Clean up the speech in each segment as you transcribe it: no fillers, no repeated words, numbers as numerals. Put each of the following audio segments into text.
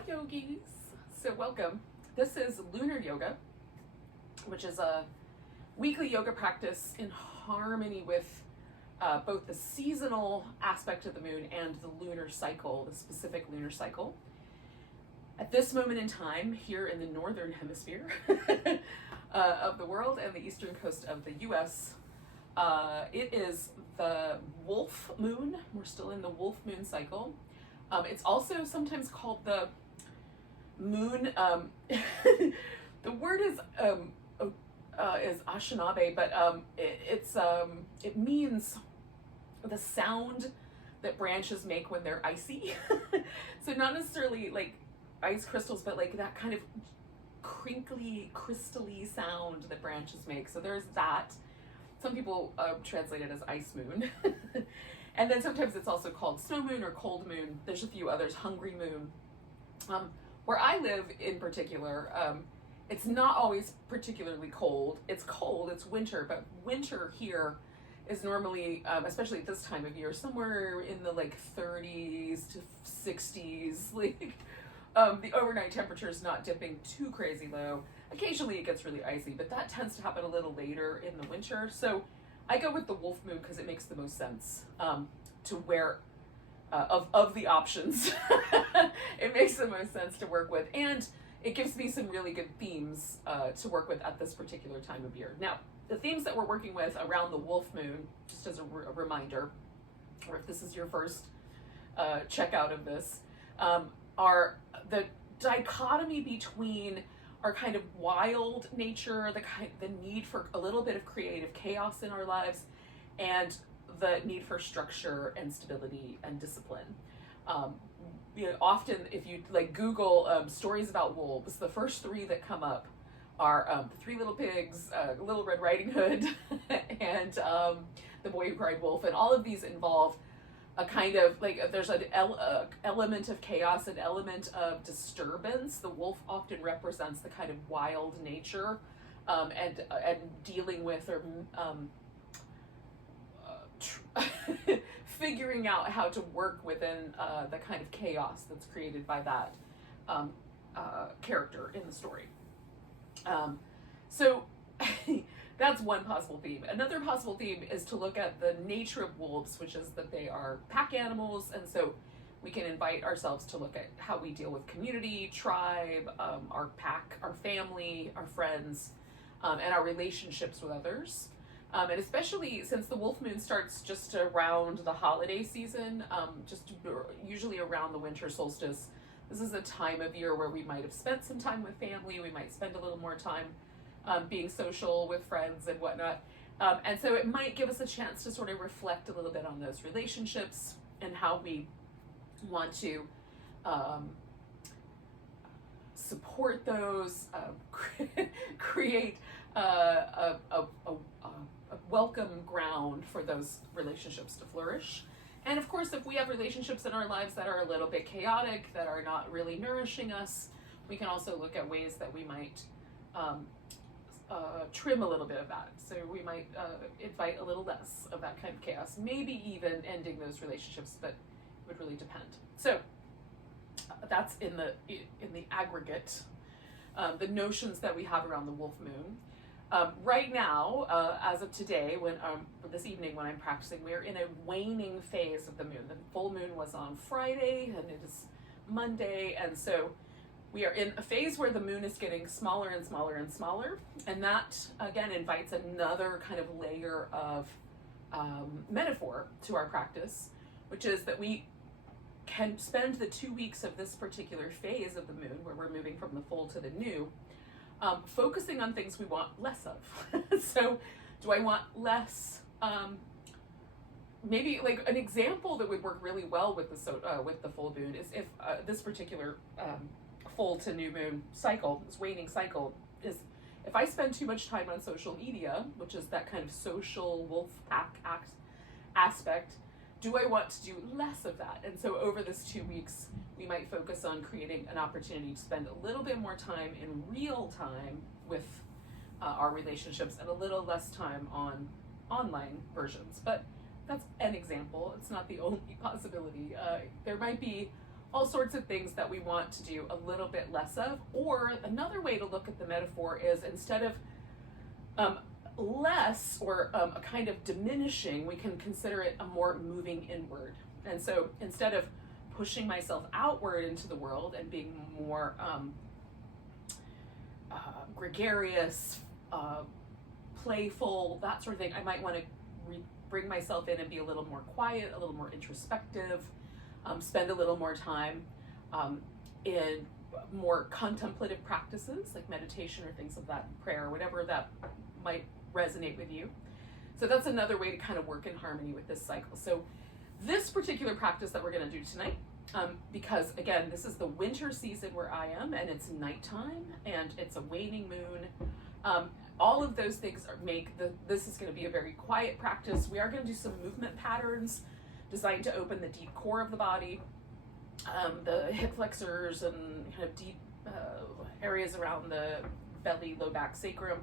Hi yogis! So welcome. This is Lunar Yoga, which is a weekly yoga practice in harmony with both the seasonal aspect of the moon and the lunar cycle, the specific lunar cycle. At this moment in time, here in the northern hemisphere of the world and the eastern coast of the US, it is the wolf moon. We're still in the wolf moon cycle. It's also sometimes called the moon. The word is Anishinaabe, but it means the sound that branches make when they're icy. So not necessarily like ice crystals, but like that kind of crinkly, crystally sound that branches make. So there's that. Some people translate it as ice moon. And then sometimes it's also called snow moon or cold moon. There's a few others, hungry moon. Where I live in particular, it's not always particularly cold. It's cold, it's winter, but winter here is normally, especially at this time of year, somewhere in the like 30s to 60s. Like the overnight temperature is not dipping too crazy low. Occasionally it gets really icy, but that tends to happen a little later in the winter. So I go with the wolf moon because it makes the most sense to wear of the options. It makes the most sense to work with, and it gives me some really good themes to work with at this particular time of year. Now, the themes that we're working with around the wolf moon, just as a reminder, or if this is your first checkout of this, are the dichotomy between our kind of wild nature, the need for a little bit of creative chaos in our lives, and the need for structure and stability and discipline. Often, if you like Google stories about wolves, the first three that come up are the Three Little Pigs, Little Red Riding Hood, and The Boy Who Cried Wolf, and all of these involve a kind of like there's an element of chaos, an element of disturbance. The wolf often represents the kind of wild nature and dealing with or figuring out how to work within the kind of chaos that's created by that character in the story. So that's one possible theme. Another possible theme is to look at the nature of wolves, which is that they are pack animals, and so we can invite ourselves to look at how we deal with community, tribe, our pack, our family, our friends, and our relationships with others. And especially since the wolf moon starts just around the holiday season, just usually around the winter solstice. This is a time of year where we might have spent some time with family, we might spend a little more time being social with friends and whatnot. And so it might give us a chance to sort of reflect a little bit on those relationships and how we want to support those, create a welcome ground for those relationships to flourish. And of course, if we have relationships in our lives that are a little bit chaotic, that are not really nourishing us, we can also look at ways that we might trim a little bit of that. So we might invite a little less of that kind of chaos, maybe even ending those relationships, but it would really depend. So that's in the aggregate, the notions that we have around the wolf moon. Right now, as of today, this evening when I'm practicing, we're in a waning phase of the moon. The full moon was on Friday, and it is Monday, and so we are in a phase where the moon is getting smaller and smaller and smaller, and that, again, invites another kind of layer of metaphor to our practice, which is that we can spend the 2 weeks of this particular phase of the moon, where we're moving from the full to the new, focusing on things we want less of. So do I want less, maybe like an example that would work really well with the full moon is if this particular full to new moon cycle, this waning cycle, is if I spend too much time on social media, which is that kind of social wolf pack aspect, do I want to do less of that? And so over this 2 weeks, we might focus on creating an opportunity to spend a little bit more time in real time with our relationships and a little less time on online versions. But that's an example. It's not the only possibility. There might be all sorts of things that we want to do a little bit less of. Or another way to look at the metaphor is, instead of less or a kind of diminishing, we can consider it a more moving inward. And so instead of pushing myself outward into the world and being more gregarious, playful, that sort of thing, I might want to bring myself in and be a little more quiet, a little more introspective, spend a little more time in more contemplative practices like meditation or things of that, prayer, whatever that might resonate with you. So that's another way to kind of work in harmony with this cycle. So this particular practice that we're going to do tonight, because again, this is the winter season where I am, and it's nighttime and it's a waning moon. All of those things this is going to be a very quiet practice. We are going to do some movement patterns designed to open the deep core of the body, the hip flexors and kind of deep areas around the belly, low back, sacrum.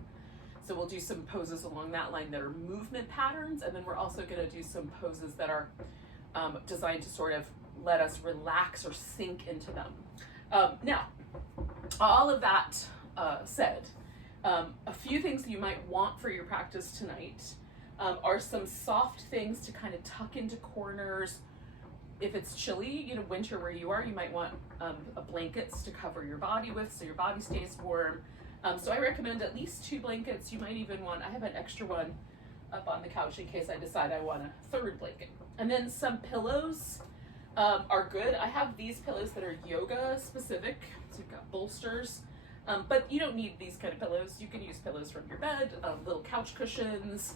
So we'll do some poses along that line that are movement patterns, and then we're also going to do some poses that are designed to sort of let us relax or sink into them. Now, all of that said, a few things that you might want for your practice tonight are some soft things to kind of tuck into corners. If it's chilly, winter where you are, you might want blankets to cover your body with so your body stays warm. So I recommend at least 2 blankets. You might even want, I have an extra one up on the couch in case I decide I want a 3rd blanket. And then some pillows are good. I have these pillows that are yoga specific. So you've got bolsters, but you don't need these kind of pillows. You can use pillows from your bed, little couch cushions,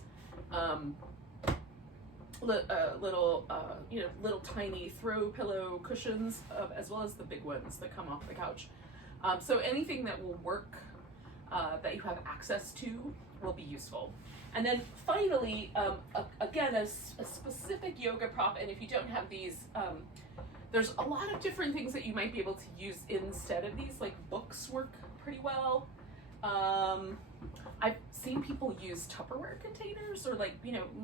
little tiny throw pillow cushions, as well as the big ones that come off the couch. So anything that will work, that you have access to, will be useful. And then finally, again, a specific yoga prop, and if you don't have these, there's a lot of different things that you might be able to use instead of these, like books work pretty well. I've seen people use Tupperware containers, or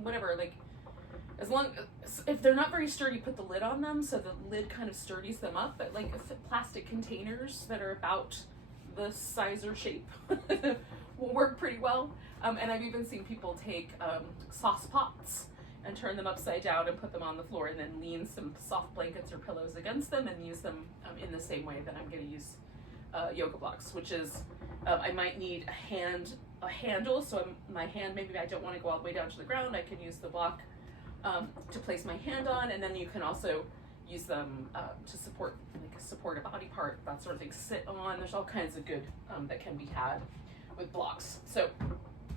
whatever, as long if they're not very sturdy, put the lid on them so the lid kind of sturdies them up. But plastic containers that are about the size or shape will work pretty well. And I've even seen people take sauce pots and turn them upside down and put them on the floor, and then lean some soft blankets or pillows against them and use them in the same way that I'm going to use yoga blocks, which is I might need a handle. So my hand, maybe I don't want to go all the way down to the ground. I can use the block to place my hand on, and then you can also use them to support a body part, that sort of thing, sit on. There's all kinds of good that can be had with blocks. So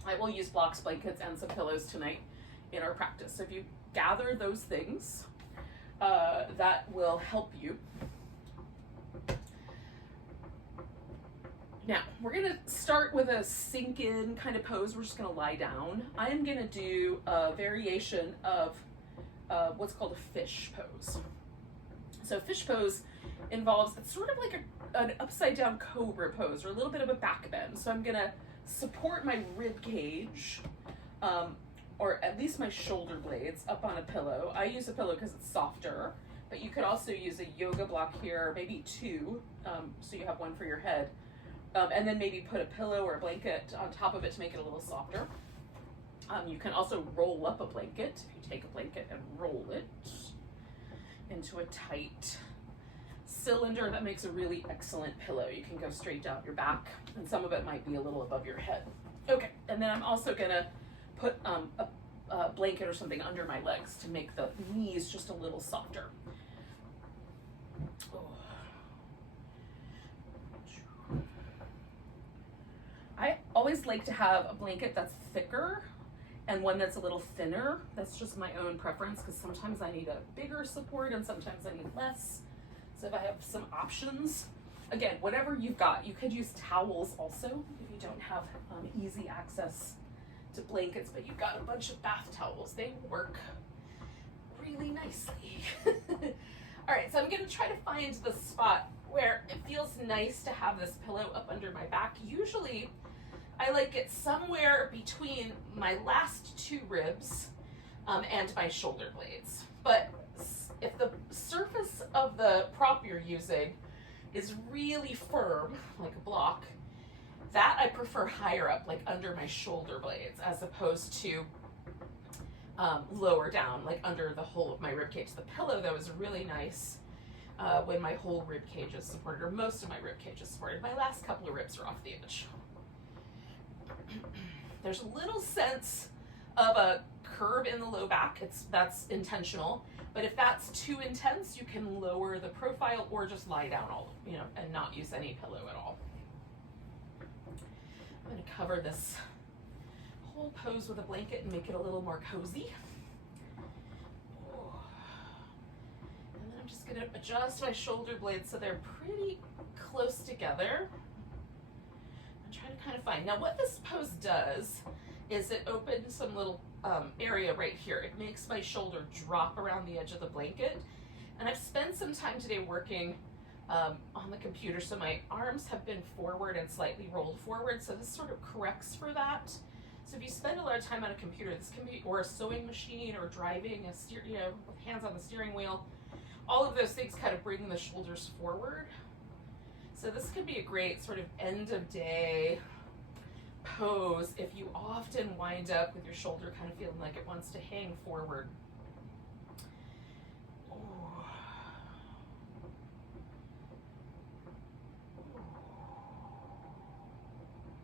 I will use blocks, blankets, and some pillows tonight in our practice. So if you gather those things, that will help you. Now, we're going to start with a sink-in kind of pose. We're just going to lie down. I am going to do a variation of what's called a fish pose. So fish pose involves, it's sort of like an upside-down cobra pose, or a little bit of a back bend. So I'm going to support my rib cage, or at least my shoulder blades, up on a pillow. I use a pillow because it's softer, but you could also use a yoga block here, maybe 2, so you have one for your head. And then maybe put a pillow or a blanket on top of it to make it a little softer. You can also roll up a blanket. If you take a blanket and roll it into a tight cylinder, that makes a really excellent pillow. You can go straight down your back, and some of it might be a little above your head. Okay, and then I'm also gonna put a blanket or something under my legs to make the knees just a little softer. Oh. I always like to have a blanket that's thicker and one that's a little thinner. That's just my own preference, because sometimes I need a bigger support and sometimes I need less. So if I have some options, again, whatever you've got, you could use towels also if you don't have easy access to blankets, but you've got a bunch of bath towels. They work really nicely. All right, so I'm gonna try to find the spot where it feels nice to have this pillow up under my back. Usually I like it somewhere between my last 2 ribs and my shoulder blades. But if the surface of the prop you're using is really firm, like a block, that I prefer higher up, like under my shoulder blades, as opposed to lower down, like under the whole of my rib cage. The pillow, though, is really nice when my whole rib cage is supported, or most of my rib cage is supported. My last couple of ribs are off the edge. There's a little sense of a curve in the low back. That's intentional. But if that's too intense, you can lower the profile or just lie down and not use any pillow at all. I'm going to cover this whole pose with a blanket and make it a little more cozy. And then I'm just going to adjust my shoulder blades so they're pretty close together. I'm trying to kind of find. Now what this pose does is it opens some little area right here. It makes my shoulder drop around the edge of the blanket. And I've spent some time today working on the computer, so my arms have been forward and slightly rolled forward, so this sort of corrects for that. So if you spend a lot of time on a computer, this can be, or a sewing machine, or driving with hands on the steering wheel, all of those things kind of bring the shoulders forward. So this could be a great sort of end of day pose if you often wind up with your shoulder kind of feeling like it wants to hang forward.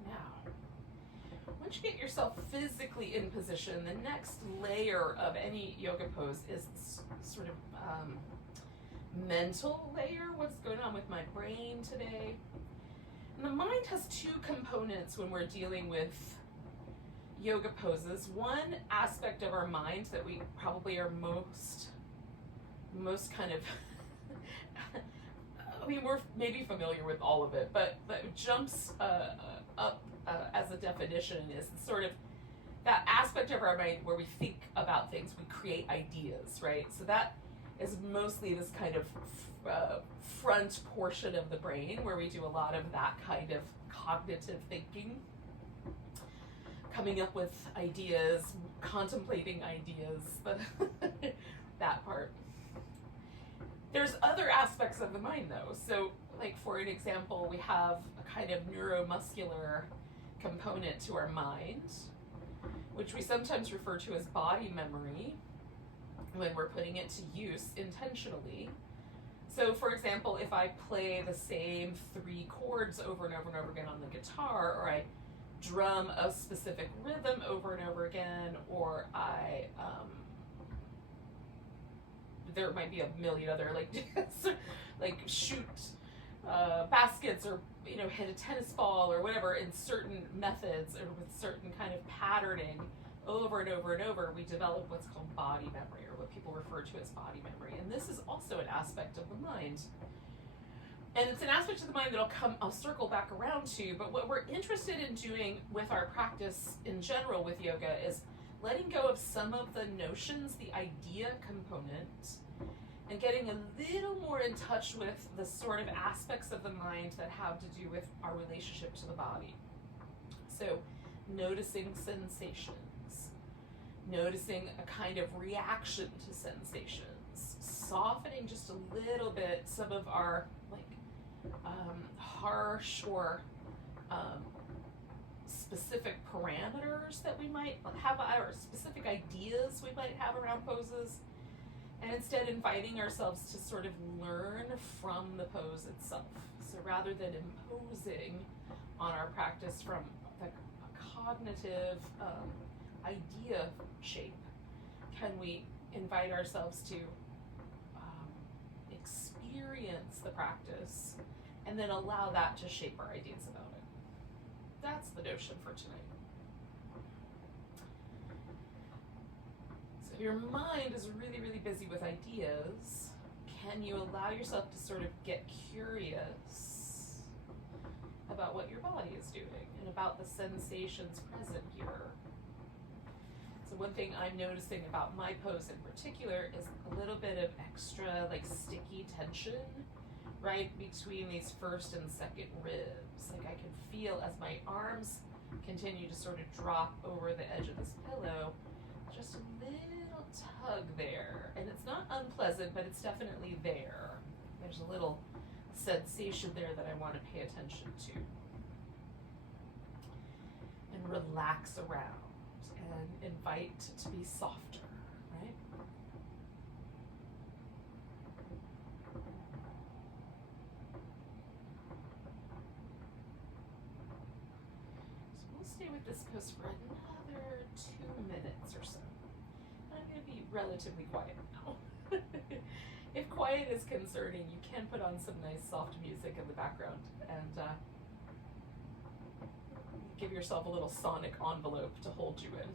Now, once you get yourself physically in position, the next layer of any yoga pose is sort of mental layer. What's going on with my brain today? And the mind has two components when we're dealing with yoga poses. One aspect of our mind that we probably are most kind of, I mean, we're maybe familiar with all of it, but that jumps up as a definition is sort of that aspect of our mind where we think about things, we create ideas, right? So that is mostly this kind of front portion of the brain where we do a lot of that kind of cognitive thinking, coming up with ideas, contemplating ideas, that part. There's other aspects of the mind though. So like for an example, we have a kind of neuromuscular component to our mind, which we sometimes refer to as body memory when we're putting it to use intentionally. So for example, if I play the same 3 chords over and over and over again on the guitar, or I drum a specific rhythm over and over again, or there might be a million other like shoot baskets, or hit a tennis ball or whatever in certain methods or with certain kind of patterning over and over and over, we develop what's called body memory, or what people refer to as body memory. And this is also an aspect of the mind. And it's an aspect of the mind that I'll circle back around to, but what we're interested in doing with our practice in general with yoga is letting go of some of the notions, the idea component, and getting a little more in touch with the sort of aspects of the mind that have to do with our relationship to the body. So noticing sensations, noticing a kind of reaction to sensations, softening just a little bit some of our harsh or specific parameters that we might have, or specific ideas we might have around poses, and instead inviting ourselves to sort of learn from the pose itself. So rather than imposing on our practice from a cognitive idea shape, can we invite ourselves to experience the practice and then allow that to shape our ideas about it. That's the notion for tonight. So if your mind is really, really busy with ideas, can you allow yourself to sort of get curious about what your body is doing and about the sensations present here? So one thing I'm noticing about my pose in particular is a little bit of extra sticky tension right between these first and second ribs. I can feel as my arms continue to sort of drop over the edge of this pillow, just a little tug there, and it's not unpleasant, but it's definitely there. There's a little sensation there that I want to pay attention to. And relax around and invite to be softer, right? So we'll stay with this pose for another 2 minutes or so. I'm going to be relatively quiet now. If quiet is concerning, you can put on some nice soft music in the background and give yourself a little sonic envelope to hold you in.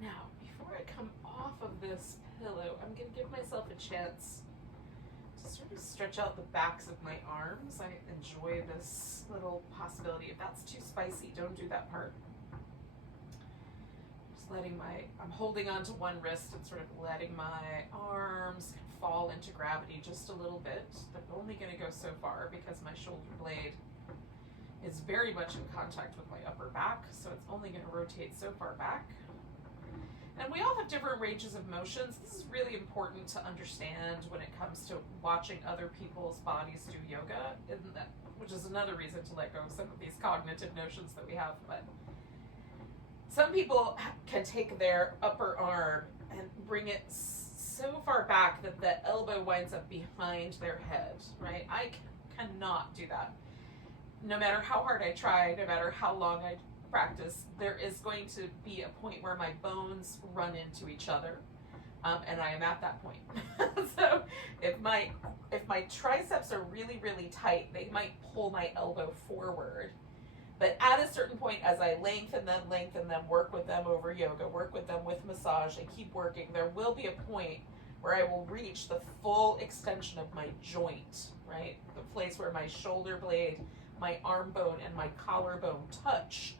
Now, before I come off of this pillow, I'm going to give myself a chance to sort of stretch out the backs of my arms. I enjoy this little possibility. If that's too spicy, don't do that part. Just letting I'm holding on to one wrist and sort of letting my arms fall into gravity just a little bit. They're only going to go so far because my shoulder blade is very much in contact with my upper back, so it's only going to rotate so far back. And we all have different ranges of motions. This is really important to understand when it comes to watching other people's bodies do yoga, which is another reason to let go of some of these cognitive notions that we have. But some people can take their upper arm and bring it so far back that the elbow winds up behind their head, right? I cannot do that. No matter how hard I try, no matter how long I practice, there is going to be a point where my bones run into each other, and I am at that point. So if my triceps are really, really tight, they might pull my elbow forward. But at a certain point, as I lengthen them, work with them over yoga, work with them with massage, and keep working, there will be a point where I will reach the full extension of my joint, right? The place where my shoulder blade, my arm bone, and my collarbone touch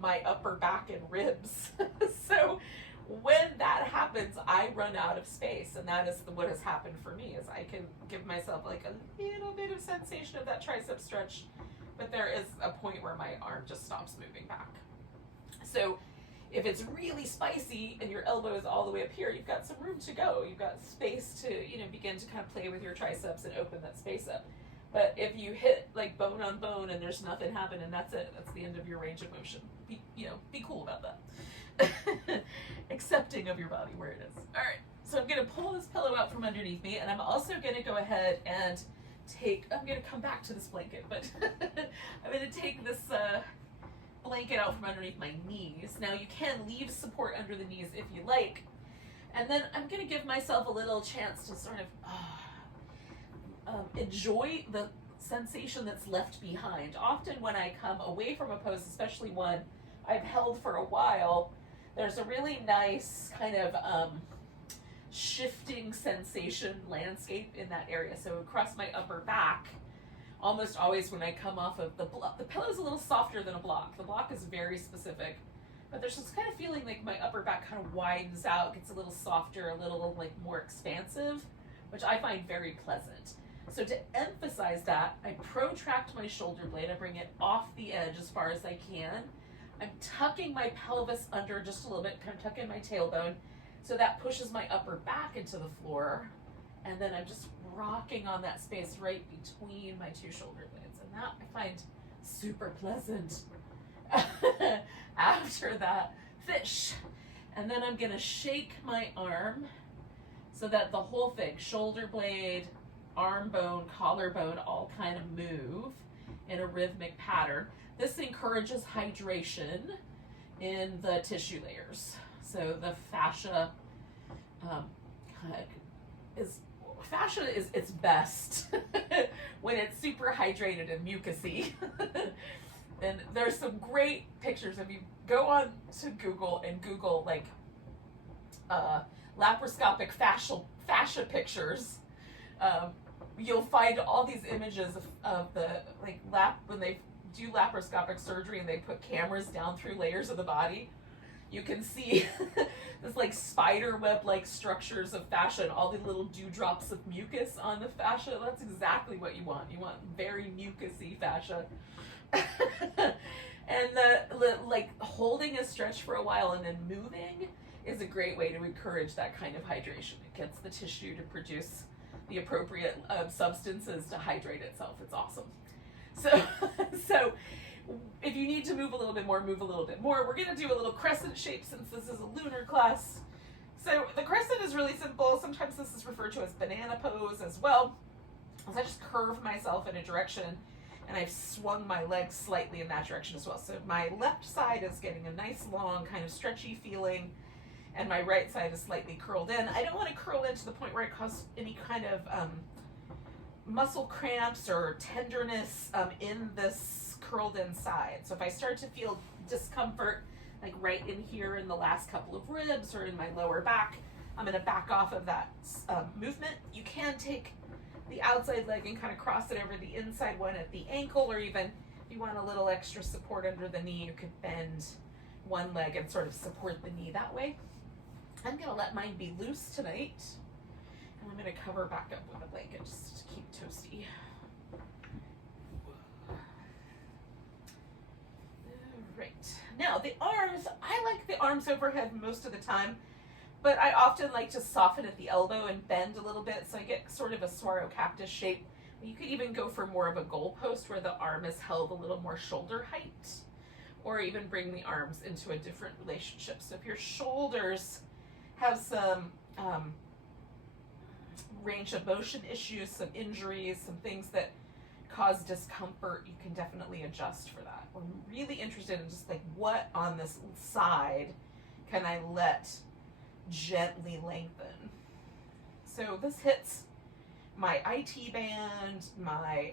my upper back and ribs. So when that happens, I run out of space, and that is what has happened for me. Is I can give myself like a little bit of sensation of that tricep stretch, but there is a point where my arm just stops moving back. So if it's really spicy and your elbow is all the way up here, you've got some room to go. You've got space to begin to kind of play with your triceps and open that space up. But if you hit like bone on bone and there's nothing happening, that's it. That's the end of your range of motion. Be cool about that. Accepting of your body where it is. All right, so I'm gonna pull this pillow out from underneath me, and I'm also gonna go ahead and I'm gonna come back to this blanket, but I'm gonna take this blanket out from underneath my knees. Now you can leave support under the knees if you like, and then I'm gonna give myself a little chance to sort of enjoy the sensation that's left behind. Often when I come away from a pose, especially one I've held for a while, there's a really nice kind of shifting sensation landscape in that area. So across my upper back, almost always when I come off of the block, the pillow is a little softer than a block. The block is very specific, but there's this kind of feeling like my upper back kind of widens out, gets a little softer, a little like more expansive, which I find very pleasant. So to emphasize that, I protract my shoulder blade. I bring it off the edge as far as I can. I'm tucking my pelvis under just a little bit, kind of tucking my tailbone, so that pushes my upper back into the floor. And then I'm just rocking on that space right between my two shoulder blades. And that I find super pleasant. After that, fish. And then I'm gonna shake my arm so that the whole thing, shoulder blade, arm bone, collarbone, all kind of move in a rhythmic pattern. This encourages hydration in the tissue layers. So the fascia is its best when it's super hydrated and mucousy. And there's some great pictures. If you go on to Google and Google like laparoscopic fascia pictures, you'll find all these images of the like when they do laparoscopic surgery and they put cameras down through layers of the body. You can see this like spider web like structures of fascia and all the little dewdrops of mucus on the fascia. That's exactly what you want. You want very mucusy fascia. And the like holding a stretch for a while and then moving is a great way to encourage that kind of hydration. It gets the tissue to produce the appropriate substances to hydrate itself. It's awesome. So if you need to move a little bit more, move a little bit more. We're going to do a little crescent shape since this is a lunar class. So the crescent is really simple. Sometimes this is referred to as banana pose as well. As I just curve myself in a direction and I've swung my legs slightly in that direction as well. So my left side is getting a nice long kind of stretchy feeling and my right side is slightly curled in. I don't want to curl in to the point where it causes any kind of muscle cramps or tenderness in this curled in side. So if I start to feel discomfort, like right in here in the last couple of ribs or in my lower back, I'm going to back off of that movement. You can take the outside leg and kind of cross it over the inside one at the ankle, or even if you want a little extra support under the knee, you could bend one leg and sort of support the knee that way. I'm going to let mine be loose tonight. And I'm going to cover back up with a blanket just to keep toasty. Right. Now the arms, I like the arms overhead most of the time, but I often like to soften at the elbow and bend a little bit so I get sort of a swaro cactus shape. You could even go for more of a goalpost where the arm is held a little more shoulder height, or even bring the arms into a different relationship. So if your shoulders have some range of motion issues, some injuries, some things that cause discomfort, you can definitely adjust for that. I'm really interested in just like what on this side can I let gently lengthen. So this hits my IT band, my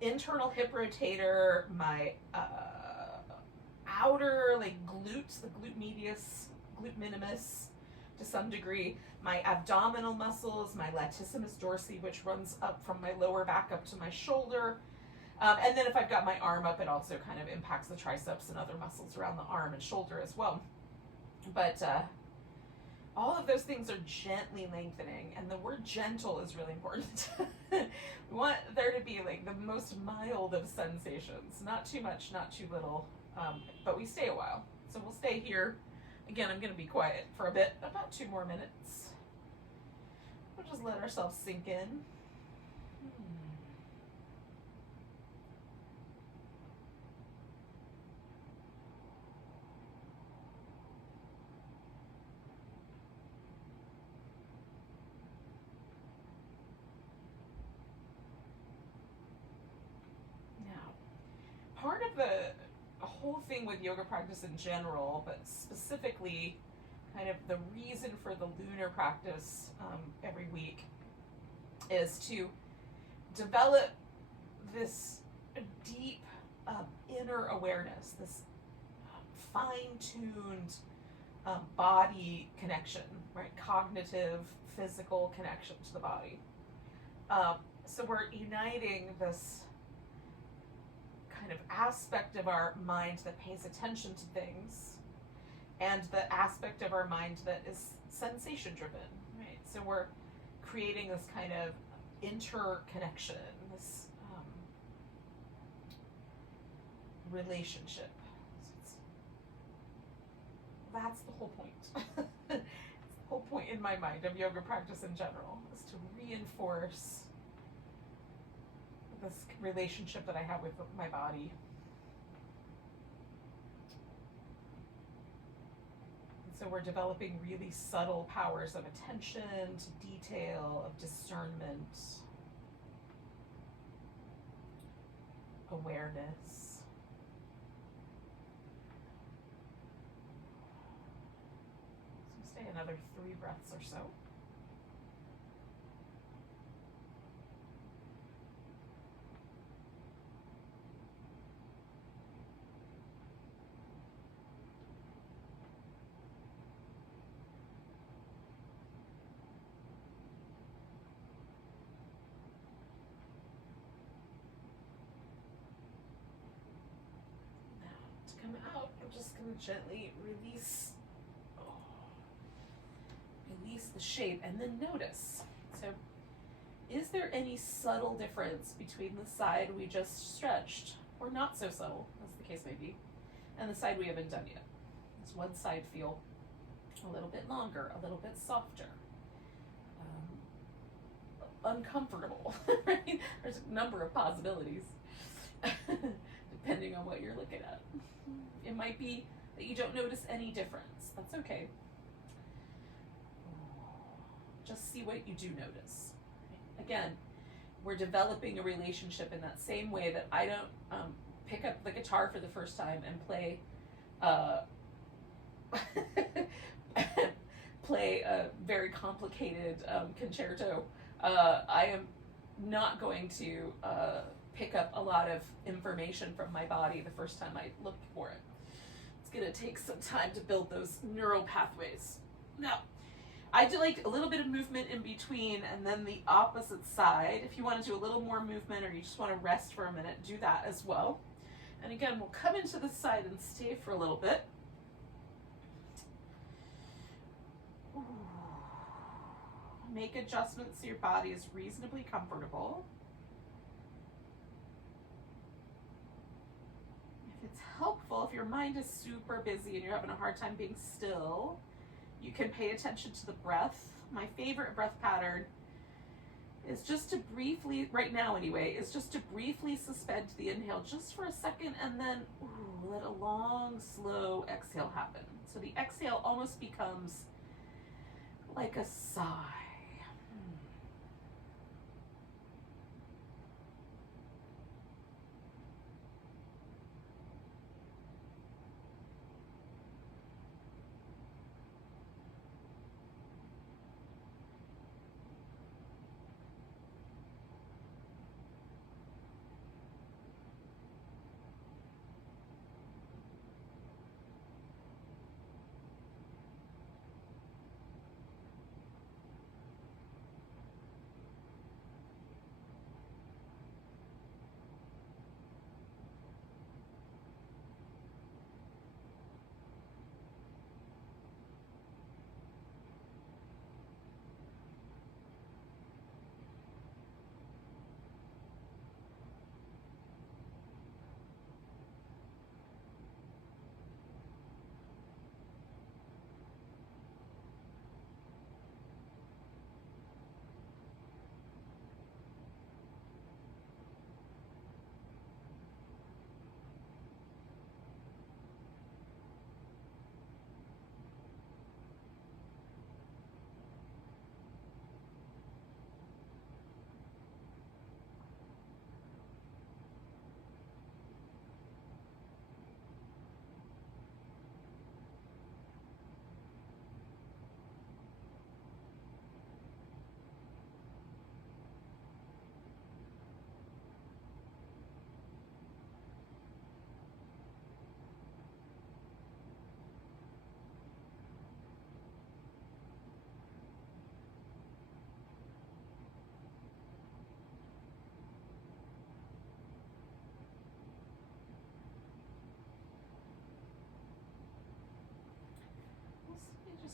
internal hip rotator, my outer like glutes, the glute medius, glute minimus to some degree, my abdominal muscles, my latissimus dorsi, which runs up from my lower back up to my shoulder. And then if I've got my arm up, it also kind of impacts the triceps and other muscles around the arm and shoulder as well. But all of those things are gently lengthening, and the word gentle is really important. We want there to be like the most mild of sensations, not too much, not too little, but we stay a while. So we'll stay here. Again, I'm going to be quiet for a bit, about 2 more minutes. We'll just let ourselves sink in. Part of the whole thing with yoga practice in general, but specifically kind of the reason for the lunar practice every week, is to develop this deep inner awareness, this fine-tuned body connection, right? Cognitive, physical connection to the body. So we're uniting this kind of aspect of our mind that pays attention to things, and the aspect of our mind that is sensation driven, right? So we're creating this kind of interconnection, this relationship. That's the whole point. It's the whole point in my mind of yoga practice in general, is to reinforce this relationship that I have with my body. And so we're developing really subtle powers of attention to detail, of discernment, awareness. So stay another 3 breaths or so. Come out, I'm just going to gently release the shape, and then notice. So is there any subtle difference between the side we just stretched, or not so subtle, as the case may be, and the side we haven't done yet? Does one side feel a little bit longer, a little bit softer, uncomfortable, right? There's a number of possibilities depending on what you're looking at. It might be that you don't notice any difference. That's okay. Just see what you do notice. Again, we're developing a relationship in that same way that I don't pick up the guitar for the first time and play play a very complicated concerto. I am not going to pick up a lot of information from my body the first time I look for it. It's going to take some time to build those neural pathways. Now, I do like a little bit of movement in between, and then the opposite side. If you want to do a little more movement, or you just want to rest for a minute, do that as well. And again, we'll come into the side and stay for a little bit. Make adjustments so your body is reasonably comfortable. If it's helpful, if your mind is super busy and you're having a hard time being still, you can pay attention to the breath. My favorite breath pattern is just to briefly, right now anyway, is just to briefly suspend the inhale just for a second, and then let a long, slow exhale happen. So the exhale almost becomes like a sigh.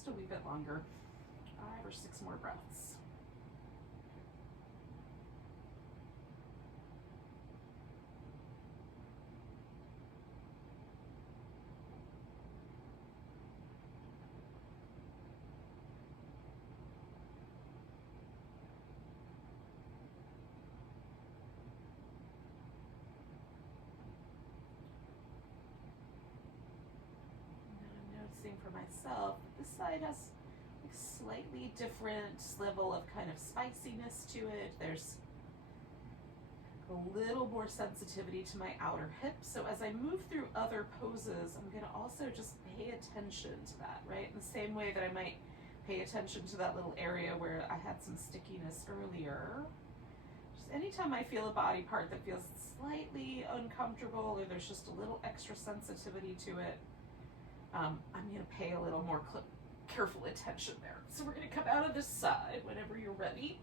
just a wee bit longer. 5 or 6 more breaths. For myself, this side has a slightly different level of kind of spiciness to it. There's a little more sensitivity to my outer hip. So as I move through other poses, I'm going to also just pay attention to that, right? In the same way that I might pay attention to that little area where I had some stickiness earlier. Just anytime I feel a body part that feels slightly uncomfortable or there's just a little extra sensitivity to it, I'm going to pay a little more careful attention there. So we're going to come out of this side whenever you're ready.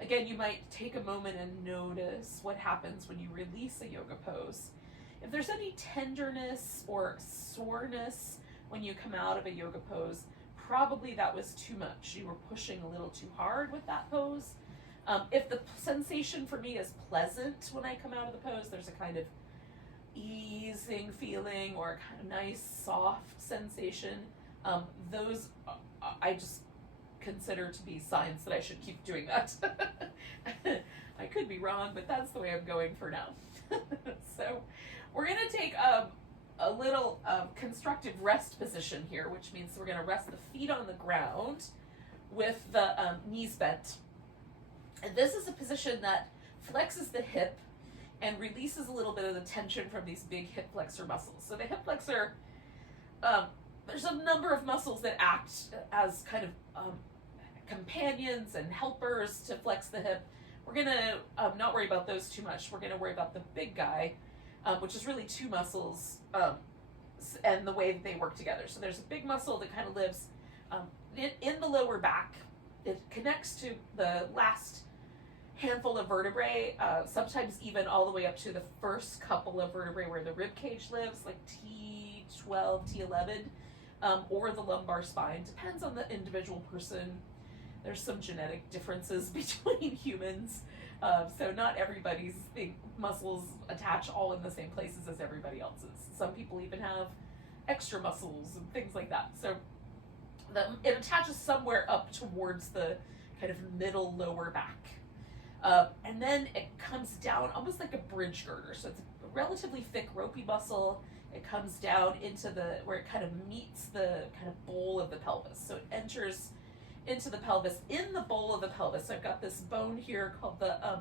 Again, you might take a moment and notice what happens when you release a yoga pose. If there's any tenderness or soreness when you come out of a yoga pose, probably that was too much. You were pushing a little too hard with that pose. If the sensation for me is pleasant when I come out of the pose, there's a kind of easing feeling or a kind of nice soft sensation, those I just consider to be signs that I should keep doing that. I could be wrong, but that's the way I'm going for now. So we're going to take a little constructive rest position here, which means we're going to rest the feet on the ground with the knees bent. And this is a position that flexes the hip and releases a little bit of the tension from these big hip flexor muscles. So the hip flexor, there's a number of muscles that act as kind of companions and helpers to flex the hip. We're gonna not worry about those too much. We're gonna worry about the big guy, which is really 2 muscles, and the way that they work together. So there's a big muscle that kind of lives in the lower back. It connects to the last handful of vertebrae, sometimes even all the way up to the first couple of vertebrae where the rib cage lives, like T12, T11, or the lumbar spine. Depends on the individual person. There's some genetic differences between humans, so not everybody's muscles attach all in the same places as everybody else's. Some people even have extra muscles and things like that. So it attaches somewhere up towards the kind of middle lower back. And then it comes down almost like a bridge girder. So it's a relatively thick ropey muscle. It comes down into where it kind of meets the kind of bowl of the pelvis. So it enters into the pelvis. In the bowl of the pelvis, I've got this bone here called the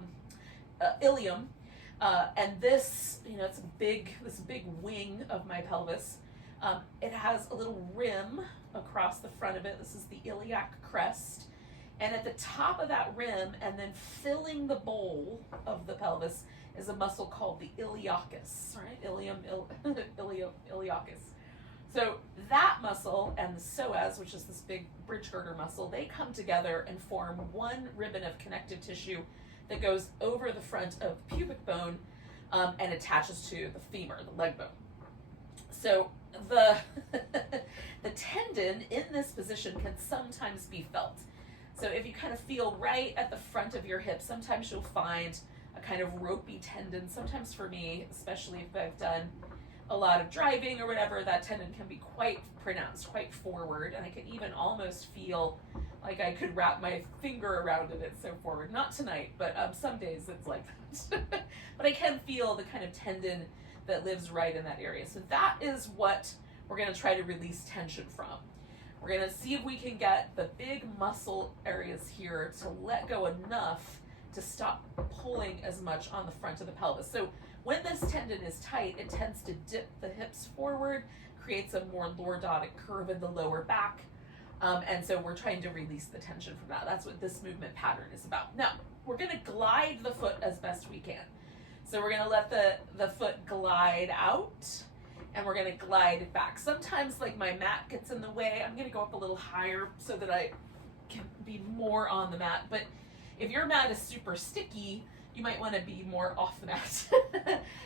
ilium. And this, it's this big wing of my pelvis. It has a little rim across the front of it. This is the iliac crest. And at the top of that rim, and then filling the bowl of the pelvis, is a muscle called the iliacus, right? Iliacus. So that muscle and the psoas, which is this big bridge girder muscle, they come together and form one ribbon of connective tissue that goes over the front of pubic bone and attaches to the femur, the leg bone. So the tendon in this position can sometimes be felt. So if you kind of feel right at the front of your hip, sometimes you'll find a kind of ropey tendon. Sometimes for me, especially if I've done a lot of driving or whatever, that tendon can be quite pronounced, quite forward. And I can even almost feel like I could wrap my finger around it. It's so forward. Not tonight, but some days it's like that. But I can feel the kind of tendon that lives right in that area. So that is what we're going to try to release tension from. We're going to see if we can get the big muscle areas here to let go enough to stop pulling as much on the front of the pelvis. So when this tendon is tight, it tends to dip the hips forward, creates a more lordotic curve in the lower back. And so we're trying to release the tension from that. That's what this movement pattern is about. Now, we're going to glide the foot as best we can. So we're going to let the foot glide out. And we're going to glide it back. Sometimes like my mat gets in the way. I'm going to go up a little higher so that I can be more on the mat. But if your mat is super sticky, you might want to be more off the mat.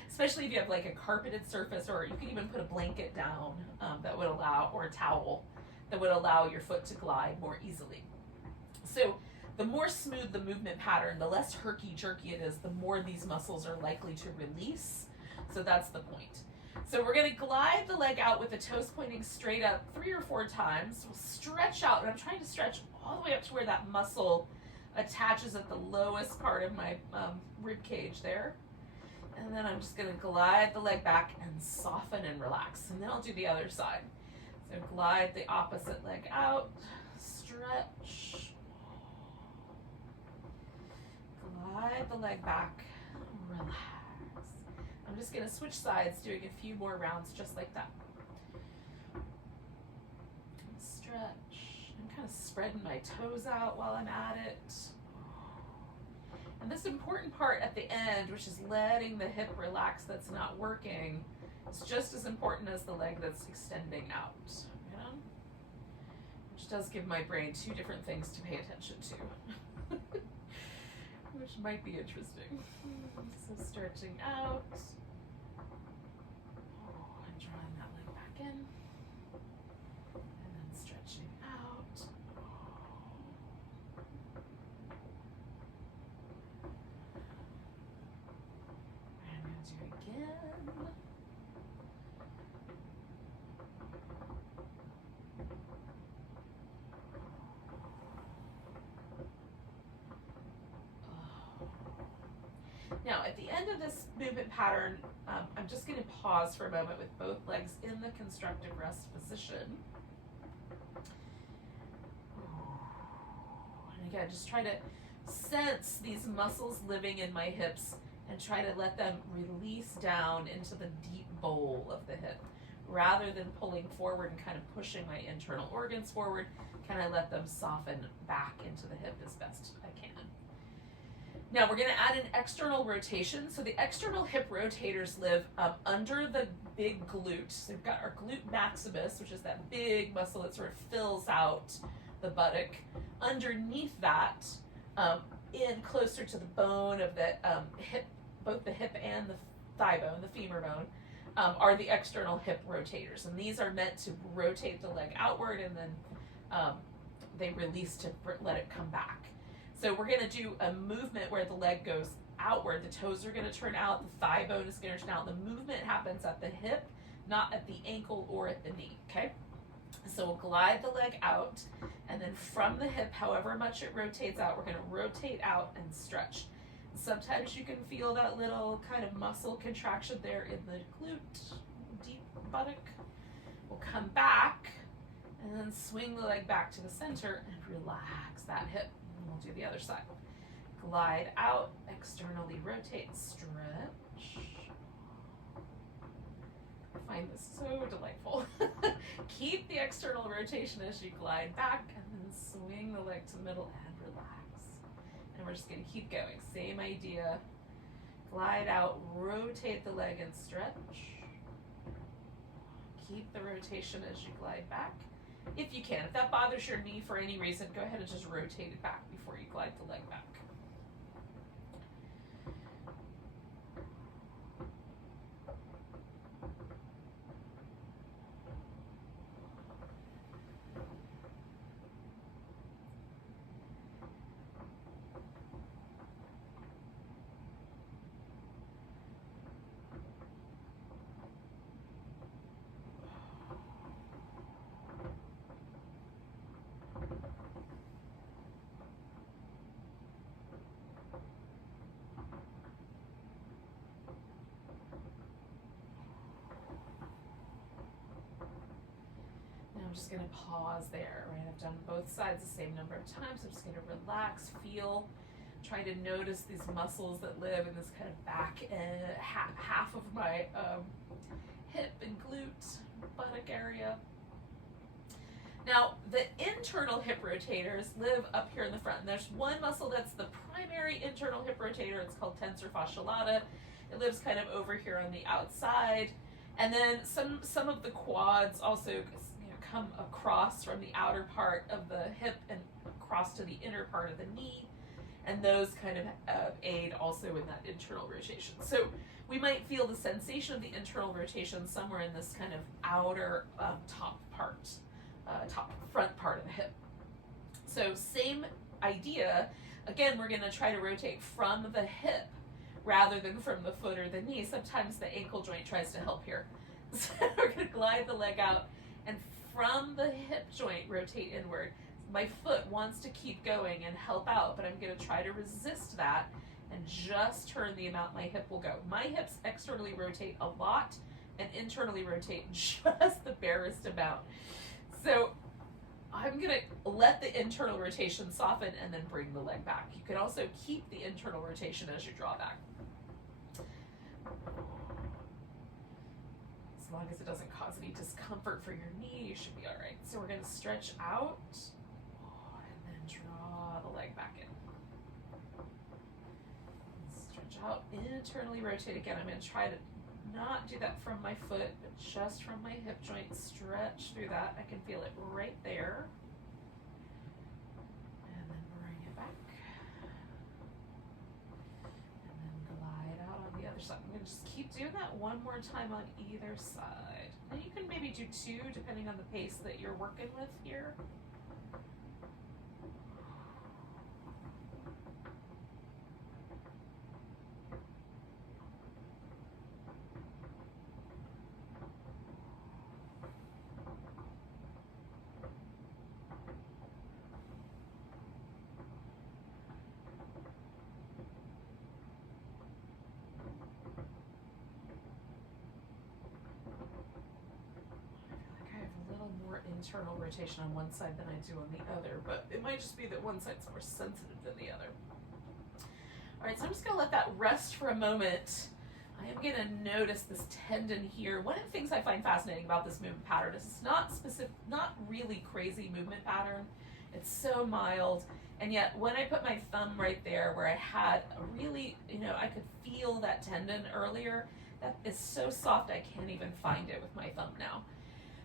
Especially if you have like a carpeted surface, or you can even put a blanket down that would allow, or a towel that would allow your foot to glide more easily. So the more smooth the movement pattern, the less herky-jerky it is, the more these muscles are likely to release. So that's the point. So we're going to glide the leg out with the toes pointing straight up 3 or 4 times. We'll stretch out, and I'm trying to stretch all the way up to where that muscle attaches at the lowest part of my rib cage there. And then I'm just going to glide the leg back and soften and relax. And then I'll do the other side. So glide the opposite leg out, stretch, glide the leg back, relax. I'm just going to switch sides, doing a few more rounds just like that. Stretch. I'm kind of spreading my toes out while I'm at it. And this important part at the end, which is letting the hip relax that's not working, is just as important as the leg that's extending out. You know? Which does give my brain 2 different things to pay attention to. Which might be interesting. So stretching out. And drawing that leg back in. And then stretching out. And I'm going to do it again. Now, at the end of this movement pattern, I'm just going to pause for a moment with both legs in the constructive rest position. And again, just try to sense these muscles living in my hips and try to let them release down into the deep bowl of the hip. Rather than pulling forward and kind of pushing my internal organs forward, can I let them soften back into the hip as best I can? Now we're going to add an external rotation. So the external hip rotators live under the big glute. So we've got our glute maximus, which is that big muscle that sort of fills out the buttock. Underneath that, in closer to the bone of the hip, both the hip and the thigh bone, the femur bone, are the external hip rotators. And these are meant to rotate the leg outward, and then they release to let it come back. So we're going to do a movement where the leg goes outward. The toes are going to turn out. The thigh bone is going to turn out. The movement happens at the hip, not at the ankle or at the knee, okay? So we'll glide the leg out, and then from the hip, however much it rotates out, we're going to rotate out and stretch. Sometimes you can feel that little kind of muscle contraction there in the glute, deep buttock. We'll come back, and then swing the leg back to the center and relax that hip. We'll do the other side. Glide out, externally rotate, stretch. I find this so delightful. Keep the external rotation as you glide back, and then swing the leg to the middle and relax. And we're just going to keep going. Same idea. Glide out, rotate the leg and stretch. Keep the rotation as you glide back. If you can. If that bothers your knee for any reason, go ahead and just rotate it back before you glide the leg back. I'm just going to pause there, right? I've done both sides the same number of times. I'm just going to relax, feel, try to notice these muscles that live in this kind of back half of my hip and glute, buttock area. Now, the internal hip rotators live up here in the front. And there's one muscle that's the primary internal hip rotator. It's called tensor fasciae lata. It lives kind of over here on the outside. And then some of the quads also come across from the outer part of the hip and across to the inner part of the knee, and those kind of aid also in that internal rotation. So we might feel the sensation of the internal rotation somewhere in this kind of outer top part top front part of the hip. So same idea. Again, we're going to try to rotate from the hip rather than from the foot or the knee. Sometimes the ankle joint tries to help here. So we're going to glide the leg out, and from the hip joint, rotate inward. My foot wants to keep going and help out, but I'm going to try to resist that and just turn the amount my hip will go. My hips externally rotate a lot and internally rotate just the barest amount. So I'm going to let the internal rotation soften and then bring the leg back. You can also keep the internal rotation as you draw back. As long as it doesn't cause any discomfort for your knee, you should be all right. So we're going to stretch out and then draw the leg back in. Stretch out, internally rotate again. I'm going to try to not do that from my foot, but just from my hip joint. Stretch through that. I can feel it right there. And then bring it back. And then glide out on the other side. I'm going to just keep doing that one more time on either side. And you can maybe do two depending on the pace that you're working with here. Internal rotation on one side than I do on the other, but it might just be that one side's more sensitive than the other. All right, so I'm just going to let that rest for a moment. I am going to notice this tendon here. One of the things I find fascinating about this movement pattern is it's not specific, not really crazy movement pattern. It's so mild, and yet when I put my thumb right there where I had a really, I could feel that tendon earlier. That is so soft I can't even find it with my thumb now.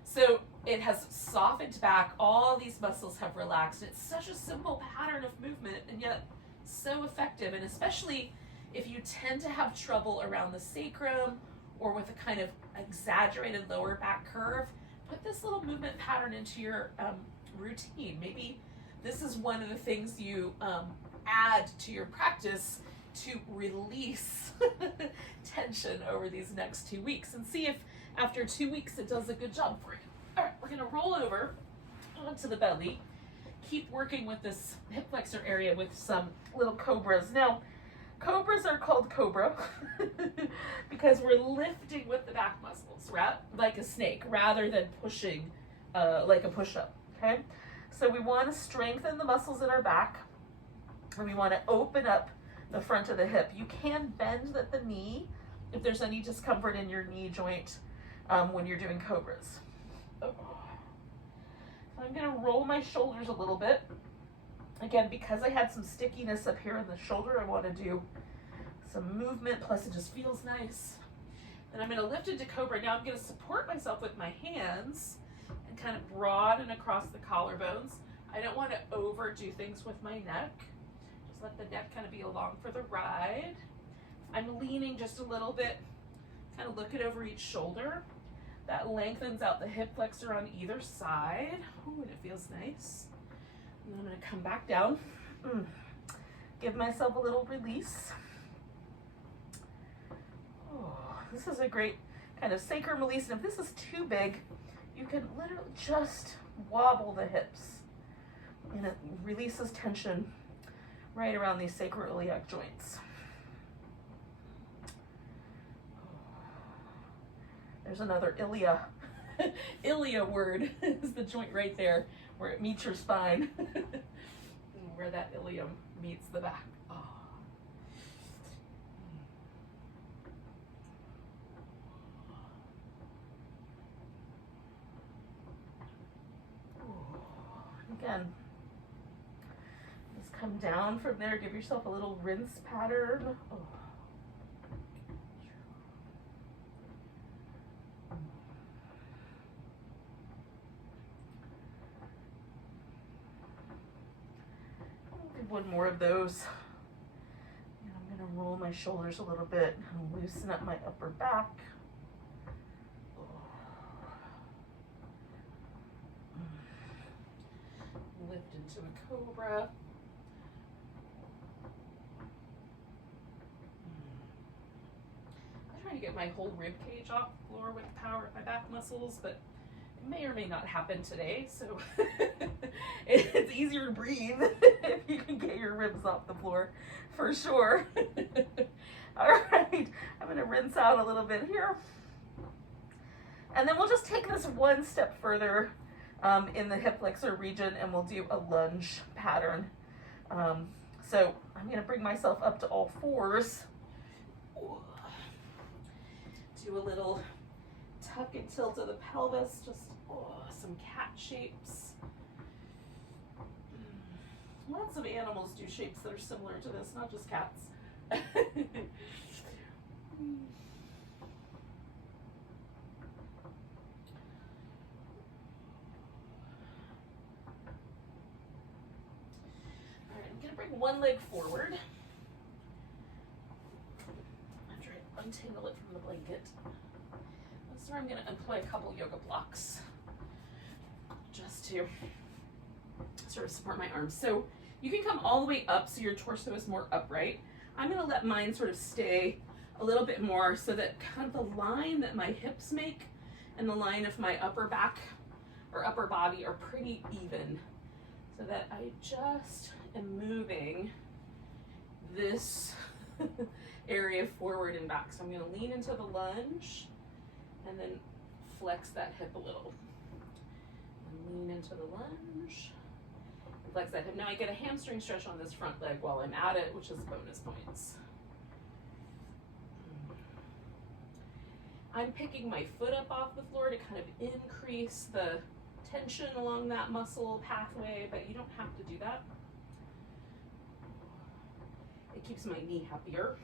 So it has softened back, all these muscles have relaxed. It's such a simple pattern of movement and yet so effective, and especially if you tend to have trouble around the sacrum or with a kind of exaggerated lower back curve, put this little movement pattern into your routine. Maybe this is one of the things you add to your practice to release tension over these next 2 weeks, and see if after 2 weeks it does a good job for you. All right, we're going to roll over onto the belly. Keep working with this hip flexor area with some little cobras. Now, cobras are called cobra because we're lifting with the back muscles, right? Like a snake, rather than pushing like a push-up, okay? So we want to strengthen the muscles in our back, and we want to open up the front of the hip. You can bend at the knee if there's any discomfort in your knee joint when you're doing cobras. So I'm going to roll my shoulders a little bit. Again, because I had some stickiness up here in the shoulder, I want to do some movement, plus it just feels nice. And I'm going to lift into cobra. Now I'm going to support myself with my hands and kind of broaden across the collarbones. I don't want to overdo things with my neck. Just let the neck kind of be along for the ride. I'm leaning just a little bit, kind of looking over each shoulder. That lengthens out the hip flexor on either side. Ooh, and it feels nice. And then I'm going to come back down. Give myself a little release. Oh, this is a great kind of sacrum release. And if this is too big, you can literally just wobble the hips. And it releases tension right around these sacroiliac joints. There's another ilia. Ilia word is the joint right there where it meets your spine. Where that ilium meets the back. Oh. Again, just come down from there. Give yourself a little rinse pattern. Oh. One more of those. And I'm going to roll my shoulders a little bit and loosen up my upper back. into a cobra. I'm trying to get my whole rib cage off the floor with the power of my back muscles, but it may or may not happen today, so it's easier to breathe if you can get your ribs off the floor, for sure. All right, I'm gonna rinse out a little bit here. And then we'll just take this one step further in the hip flexor region, and we'll do a lunge pattern. So I'm gonna bring myself up to all fours. Do a little tuck and tilt of the pelvis, just some cat shapes. Lots of animals do shapes that are similar to this, not just cats. All right, I'm gonna bring one leg forward after I untangle it from the blanket. That's where I'm gonna employ a couple yoga blocks just to sort of support my arms. So you can come all the way up so your torso is more upright. I'm gonna let mine sort of stay a little bit more so that kind of the line that my hips make and the line of my upper back or upper body are pretty even, so that I just am moving this area forward and back. So I'm gonna lean into the lunge and then flex that hip a little. And lean into the lunge. Flex that hip. Now I get a hamstring stretch on this front leg while I'm at it, which is bonus points. I'm picking my foot up off the floor to kind of increase the tension along that muscle pathway, but you don't have to do that. It keeps my knee happier.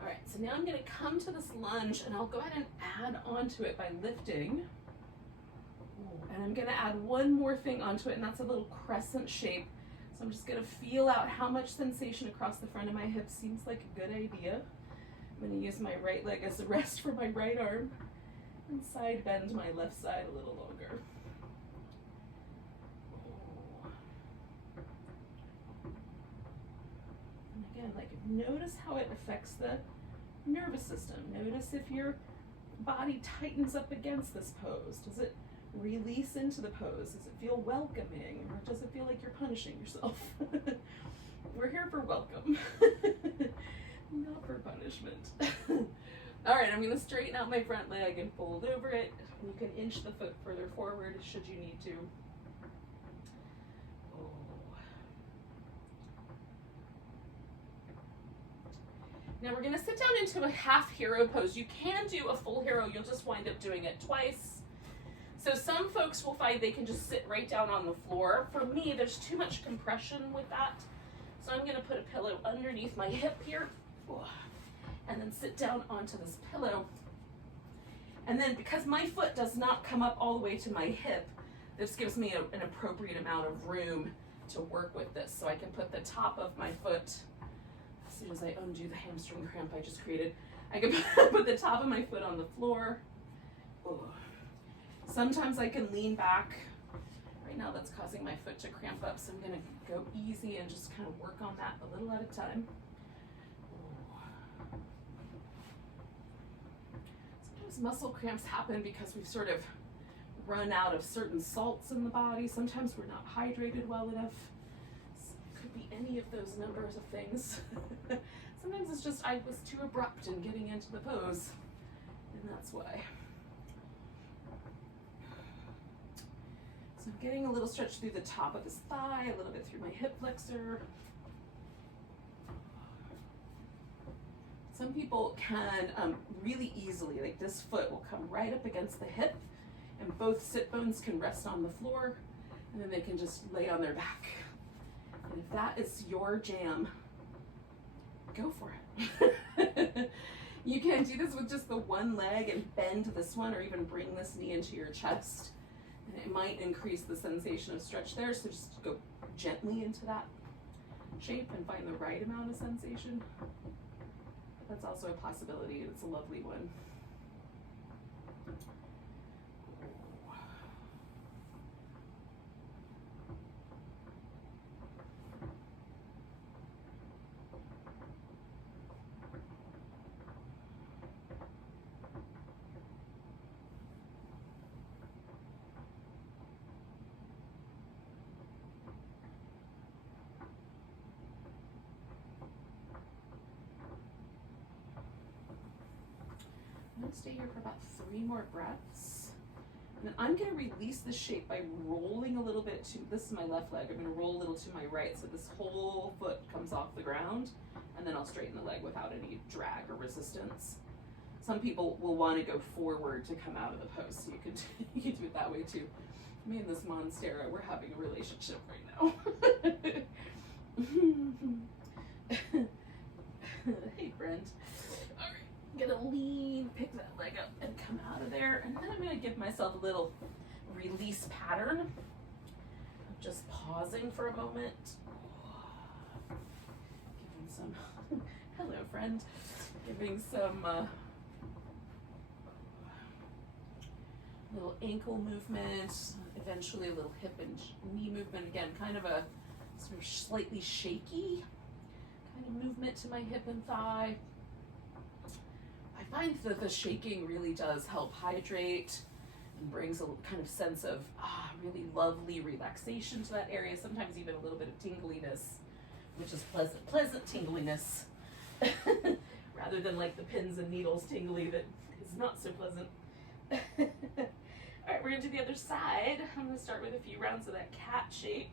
All right, so now I'm gonna come to this lunge, and I'll go ahead and add onto it by lifting. And I'm gonna add one more thing onto it, and that's a little crescent shape. So I'm just gonna feel out how much sensation across the front of my hips seems like a good idea. I'm gonna use my right leg as a rest for my right arm, and side bend my left side a little longer. And again, like, notice how it affects the nervous system. Notice if your body tightens up against this pose. Does it release into the pose? Does it feel welcoming, or does it feel like you're punishing yourself? We're here for welcome, not for punishment. All right, I'm gonna straighten out my front leg and fold over it. You can inch the foot further forward should you need to. Now we're gonna sit down into a half hero pose. You can do a full hero, you'll just wind up doing it twice. So some folks will find they can just sit right down on the floor. For me, there's too much compression with that. So I'm gonna put a pillow underneath my hip here, and then sit down onto this pillow. And then because my foot does not come up all the way to my hip, this gives me an appropriate amount of room to work with this. So I can put the top of my foot, as soon as I undo the hamstring cramp I just created, I can put the top of my foot on the floor. Sometimes I can lean back. Right now that's causing my foot to cramp up, so I'm gonna go easy and just kind of work on that a little at a time. Sometimes muscle cramps happen because we've sort of run out of certain salts in the body. Sometimes we're not hydrated well enough. It could be any of those numbers of things. Sometimes it's just I was too abrupt in getting into the pose, and that's why. So I'm getting a little stretch through the top of this thigh, a little bit through my hip flexor. Some people can really easily, like this foot will come right up against the hip, and both sit bones can rest on the floor, and then they can just lay on their back. And if that is your jam, go for it. You can do this with just the one leg and bend this one, or even bring this knee into your chest. And it might increase the sensation of stretch there, so just go gently into that shape and find the right amount of sensation. That's also a possibility, and it's a lovely one. So I'm going to bring my foot stay here for about 3 more breaths. And then I'm going to release the shape by rolling a little bit to, this is my left leg, I'm going to roll a little to my right so this whole foot comes off the ground, and then I'll straighten the leg without any drag or resistance. Some people will want to go forward to come out of the pose, so you can do it that way too. Me and this monstera, we're having a relationship right now. Hey, friend. All right, I'm gonna lean, pick that leg up, and come out of there. And then I'm gonna give myself a little release pattern of just pausing for a moment. Giving some, hello, friend. Giving some little ankle movement, eventually a little hip and knee movement. Again, kind of a sort of slightly shaky kind of movement to my hip and thigh. I find that the shaking really does help hydrate and brings a kind of sense of really lovely relaxation to that area, sometimes even a little bit of tingliness, which is pleasant tingliness, rather than like the pins and needles tingly that is not so pleasant. All right, we're gonna do the other side. I'm gonna start with a few rounds of that cat shape.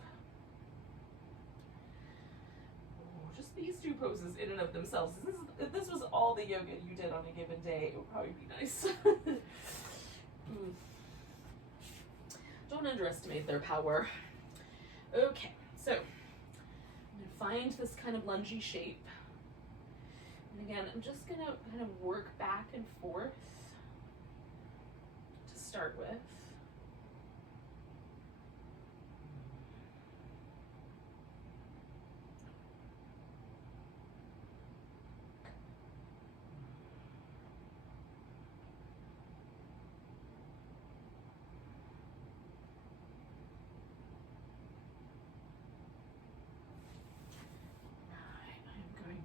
Oh, just these 2 poses in and of themselves. If this was all the yoga you did on a given day, it would probably be nice. Don't underestimate their power. Okay, so I'm gonna find this kind of lungy shape. And again, I'm just gonna kind of work back and forth to start with.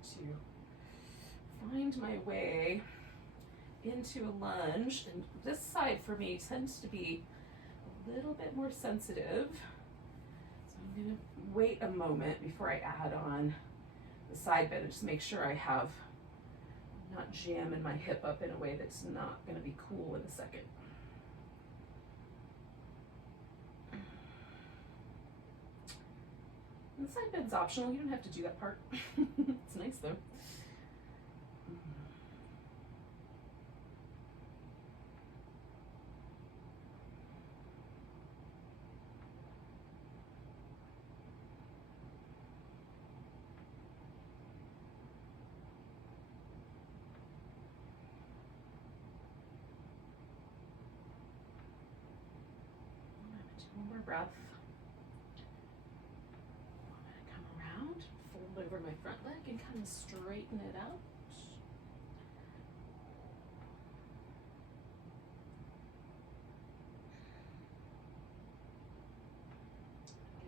To find my way into a lunge, and this side for me tends to be a little bit more sensitive, so I'm going to wait a moment before I add on the side bend and just make sure I have not jamming my hip up in a way that's not going to be cool in a second. And the side bend's optional, you don't have to do that part. It's nice though. One more breath. I'm going to come around, fold over my front leg and kind of straighten it out.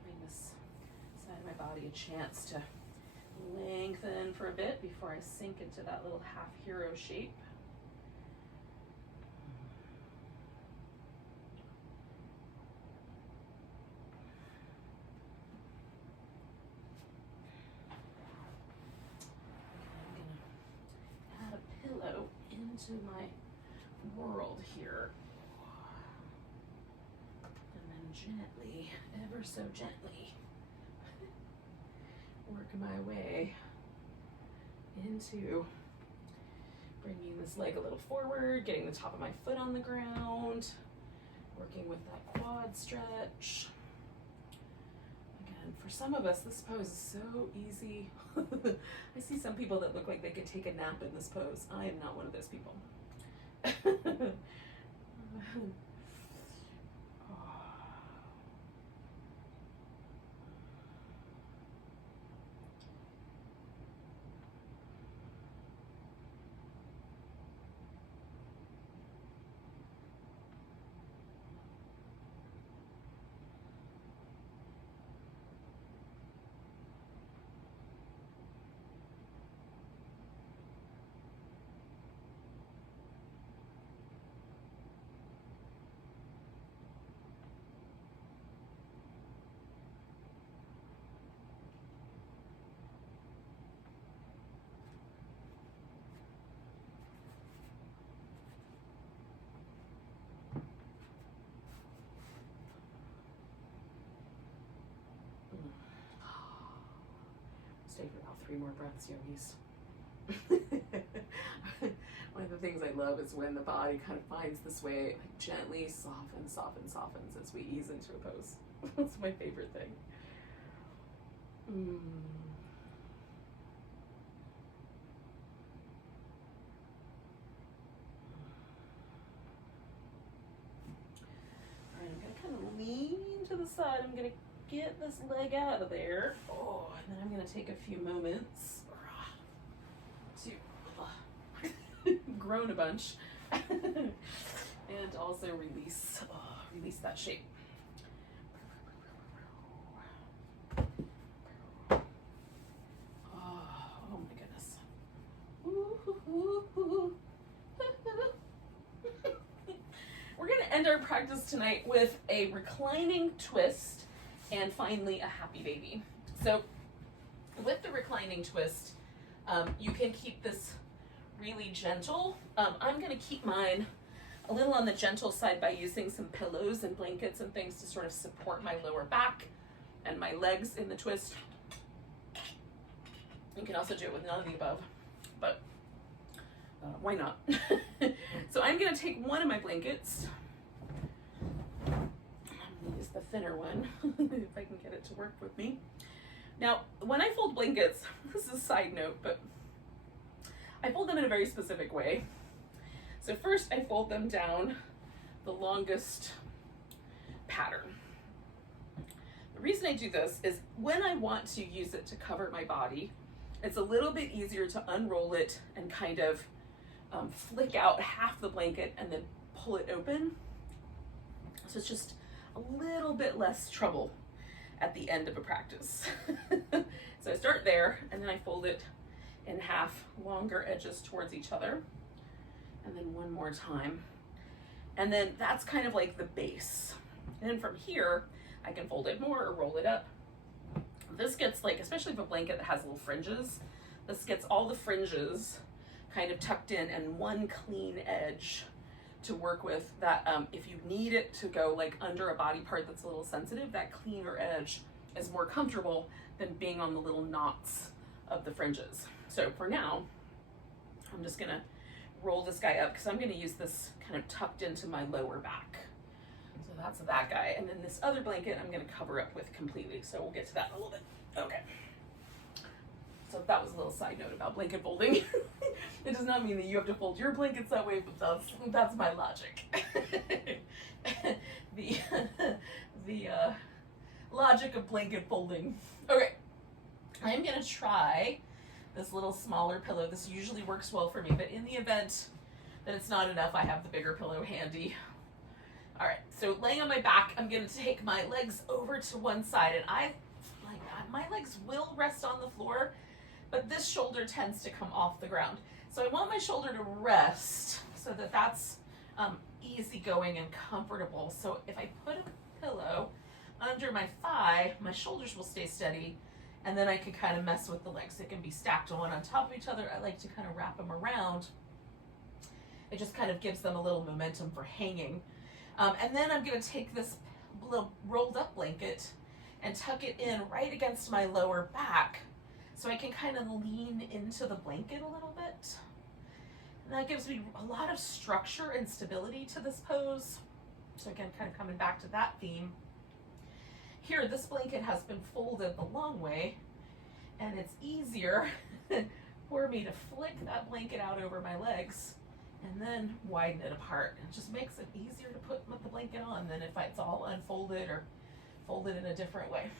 Giving this side of my body a chance to lengthen for a bit before I sink into that little half hero shape. Into my world here, and then gently, ever so gently, work my way into bringing this leg a little forward, getting the top of my foot on the ground, working with that quad stretch. Again, for some of us, this pose is so easy. I see some people that look like they could take a nap in this pose. I am not one of those people. 3 more breaths, yogis. One of the things I love is when the body kind of finds this way, like gently softens as we ease into a pose. That's my favorite thing. All right, I'm gonna kind of lean to the side. I'm gonna get this leg out of there. Oh, and then I'm gonna take a few moments to groan a bunch and also release that shape. Oh my goodness. We're gonna end our practice tonight with a reclining twist and finally a happy baby. So with the reclining twist, you can keep this really gentle. I'm gonna keep mine a little on the gentle side by using some pillows and blankets and things to sort of support my lower back and my legs in the twist. You can also do it with none of the above, but why not? So I'm gonna take one of my blankets. I'm gonna use the thinner one if I can get it to work with me. Now, when I fold blankets, this is a side note, but I fold them in a very specific way. So first I fold them down the longest pattern. The reason I do this is when I want to use it to cover my body, it's a little bit easier to unroll it and kind of flick out half the blanket and then pull it open. So it's just a little bit less trouble at the end of a practice. So I start there and then I fold it in half, longer edges towards each other, and then one more time. And then that's kind of like the base. And then from here, I can fold it more or roll it up. This gets like, especially if a blanket that has little fringes, this gets all the fringes kind of tucked in and one clean edge to work with that. If you need it to go like under a body part that's a little sensitive, that cleaner edge is more comfortable than being on the little knots of the fringes. So for now, I'm just gonna roll this guy up because I'm gonna use this kind of tucked into my lower back. So that's that guy. And then this other blanket I'm gonna cover up with completely. So we'll get to that in a little bit. Okay. So that was a little side note about blanket folding. It does not mean that you have to fold your blankets that way, but that's my logic. the logic of blanket folding. Okay, I'm gonna try this little smaller pillow. This usually works well for me, but in the event that it's not enough, I have the bigger pillow handy. All right, so laying on my back, I'm gonna take my legs over to one side, and my legs will rest on the floor, but this shoulder tends to come off the ground. So I want my shoulder to rest so that that's easygoing and comfortable. So if I put a pillow under my thigh, my shoulders will stay steady, and then I can kind of mess with the legs. They can be stacked one on top of each other. I like to kind of wrap them around. It just kind of gives them a little momentum for hanging. And then I'm gonna take this little rolled up blanket and tuck it in right against my lower back so I can kind of lean into the blanket a little bit. And that gives me a lot of structure and stability to this pose. So again, kind of coming back to that theme. Here, this blanket has been folded the long way, and it's easier for me to flick that blanket out over my legs and then widen it apart. It just makes it easier to put the blanket on than if it's all unfolded or folded in a different way.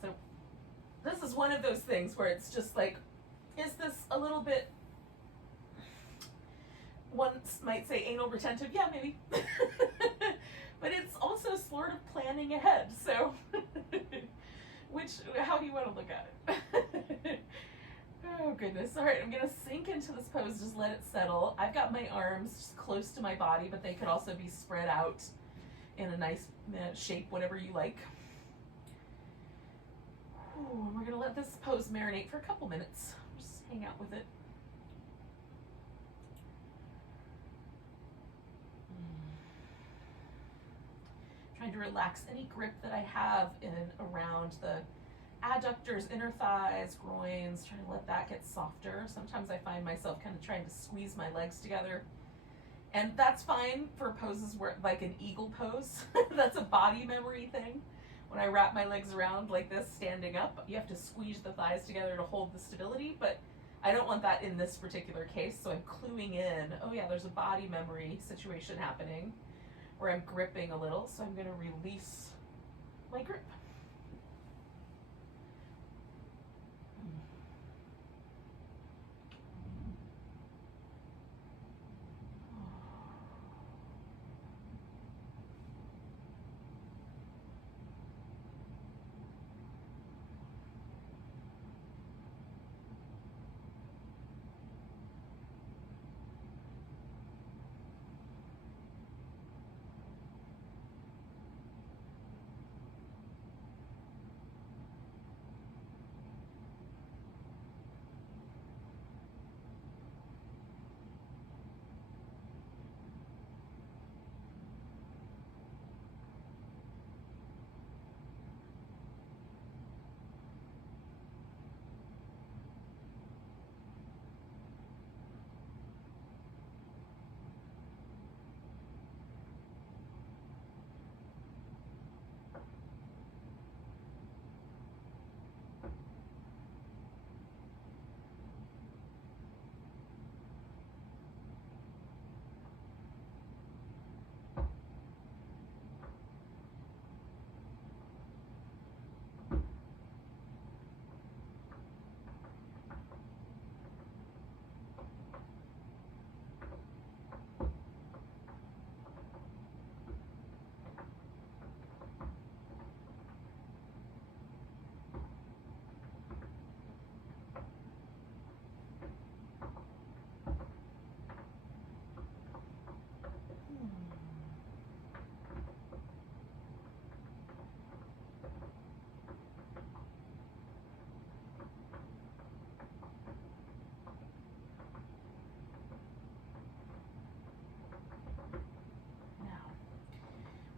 So this is one of those things where it's just like, is this a little bit, one might say anal retentive? Yeah, maybe. But it's also sort of planning ahead. So how do you want to look at it? Oh goodness. All right, I'm gonna sink into this pose, just let it settle. I've got my arms just close to my body, but they could also be spread out in a nice shape, whatever you like. Ooh, we're gonna let this pose marinate for a couple minutes. Just hang out with it. Trying to relax any grip that I have in around the adductors, inner thighs, groins, trying to let that get softer. Sometimes I find myself kind of trying to squeeze my legs together. And that's fine for poses where, like an eagle pose. That's a body memory thing. When I wrap my legs around like this, standing up, you have to squeeze the thighs together to hold the stability, but I don't want that in this particular case, so I'm cluing in, oh yeah, there's a body memory situation happening where I'm gripping a little, so I'm going to release my grip.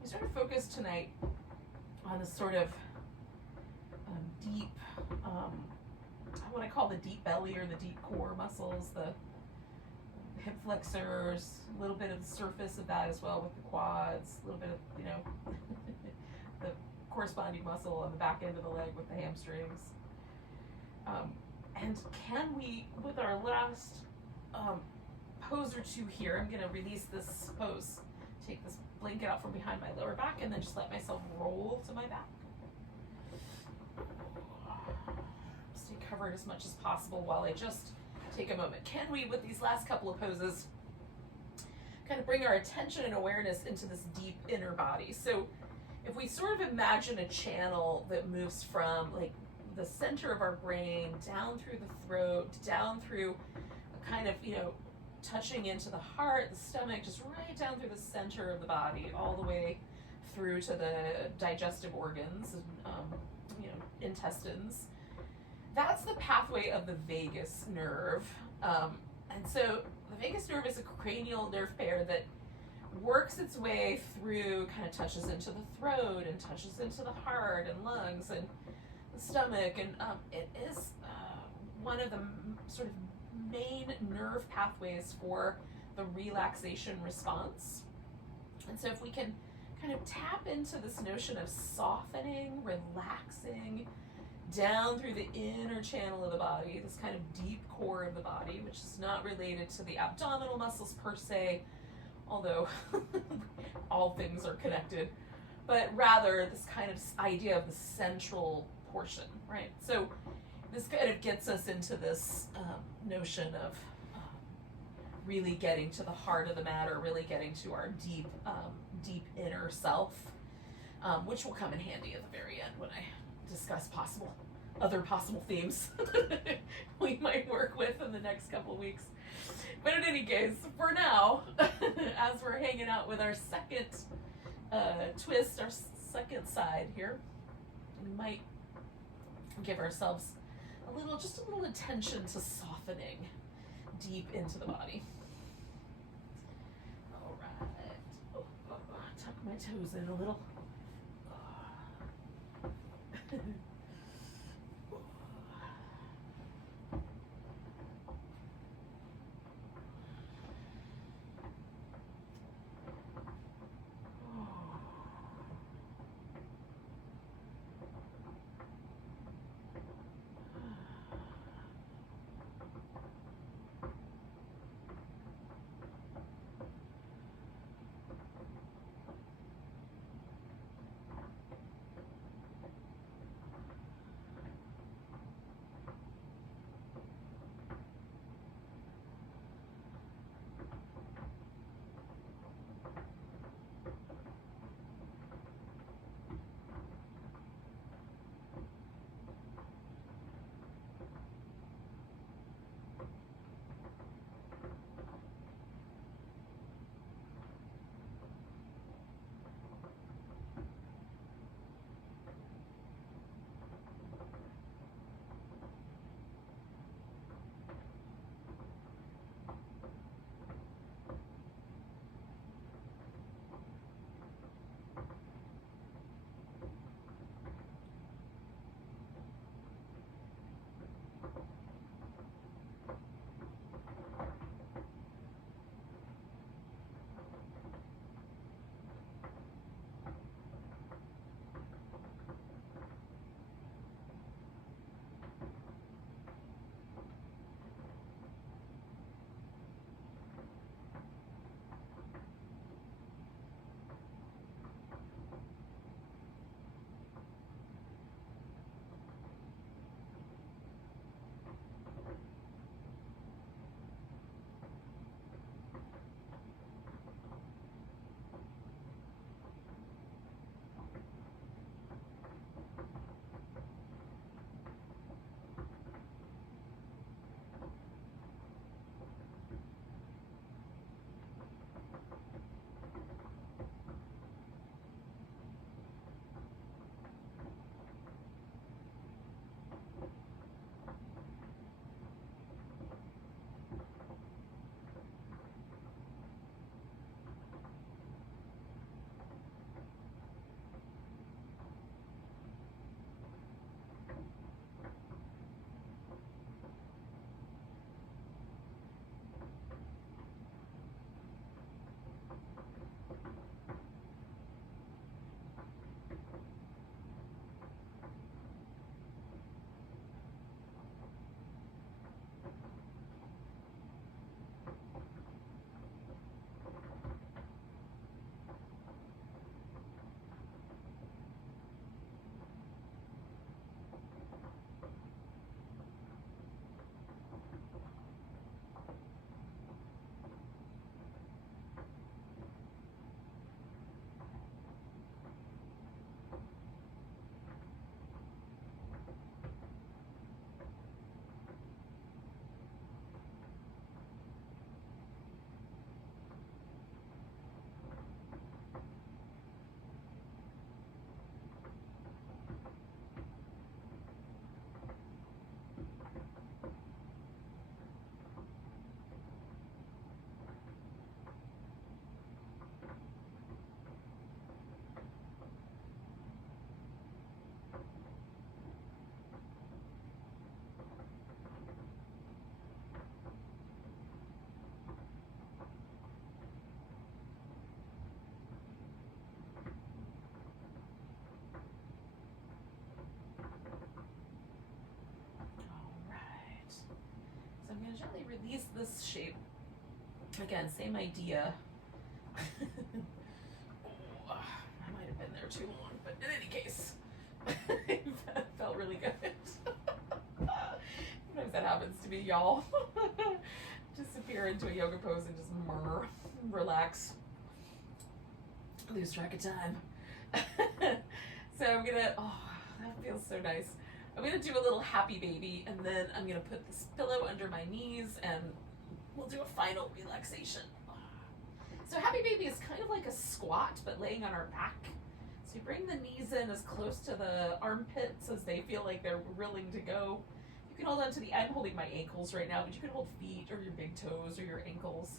We sort of focused tonight on this sort of deep, what I call the deep belly or the deep core muscles, the hip flexors, a little bit of the surface of that as well with the quads, a little bit of, the corresponding muscle on the back end of the leg with the hamstrings. And can we, with our last pose or two here, I'm going to release this pose, take this blanket out from behind my lower back, and then just let myself roll to my back. Stay covered as much as possible while I just take a moment. Can we, with these last couple of poses, kind of bring our attention and awareness into this deep inner body? So if we sort of imagine a channel that moves from like the center of our brain down through the throat, down through a kind of, touching into the heart, the stomach, just right down through the center of the body, all the way through to the digestive organs, intestines. That's the pathway of the vagus nerve. And so the vagus nerve is a cranial nerve pair that works its way through, kind of touches into the throat and touches into the heart and lungs and the stomach. And it is one of the sort of main nerve pathways for the relaxation response. And so if we can kind of tap into this notion of softening, relaxing down through the inner channel of the body, this kind of deep core of the body, which is not related to the abdominal muscles per se, although all things are connected, but rather this kind of idea of the central portion, right? So this kind of gets us into this notion of really getting to the heart of the matter, really getting to our deep inner self, which will come in handy at the very end when I discuss other possible themes we might work with in the next couple of weeks. But in any case, for now, as we're hanging out with our second twist, our second side here, we might give ourselves just a little attention to softening deep into the body. All right. Tuck my toes in a little. gently release this shape. Again, same idea. Oh, I might have been there too long, but in any case, that felt really good. Sometimes that happens to me, y'all. Disappear into a yoga pose and just relax, lose track of time. So I'm gonna, oh, that feels so nice. I'm gonna do a little happy baby, and then I'm gonna put this pillow under my knees, and we'll do a final relaxation. So happy baby is kind of like a squat, but laying on our back. So you bring the knees in as close to the armpits as they feel like they're willing to go. You can hold on to I'm holding my ankles right now, but you can hold feet or your big toes or your ankles.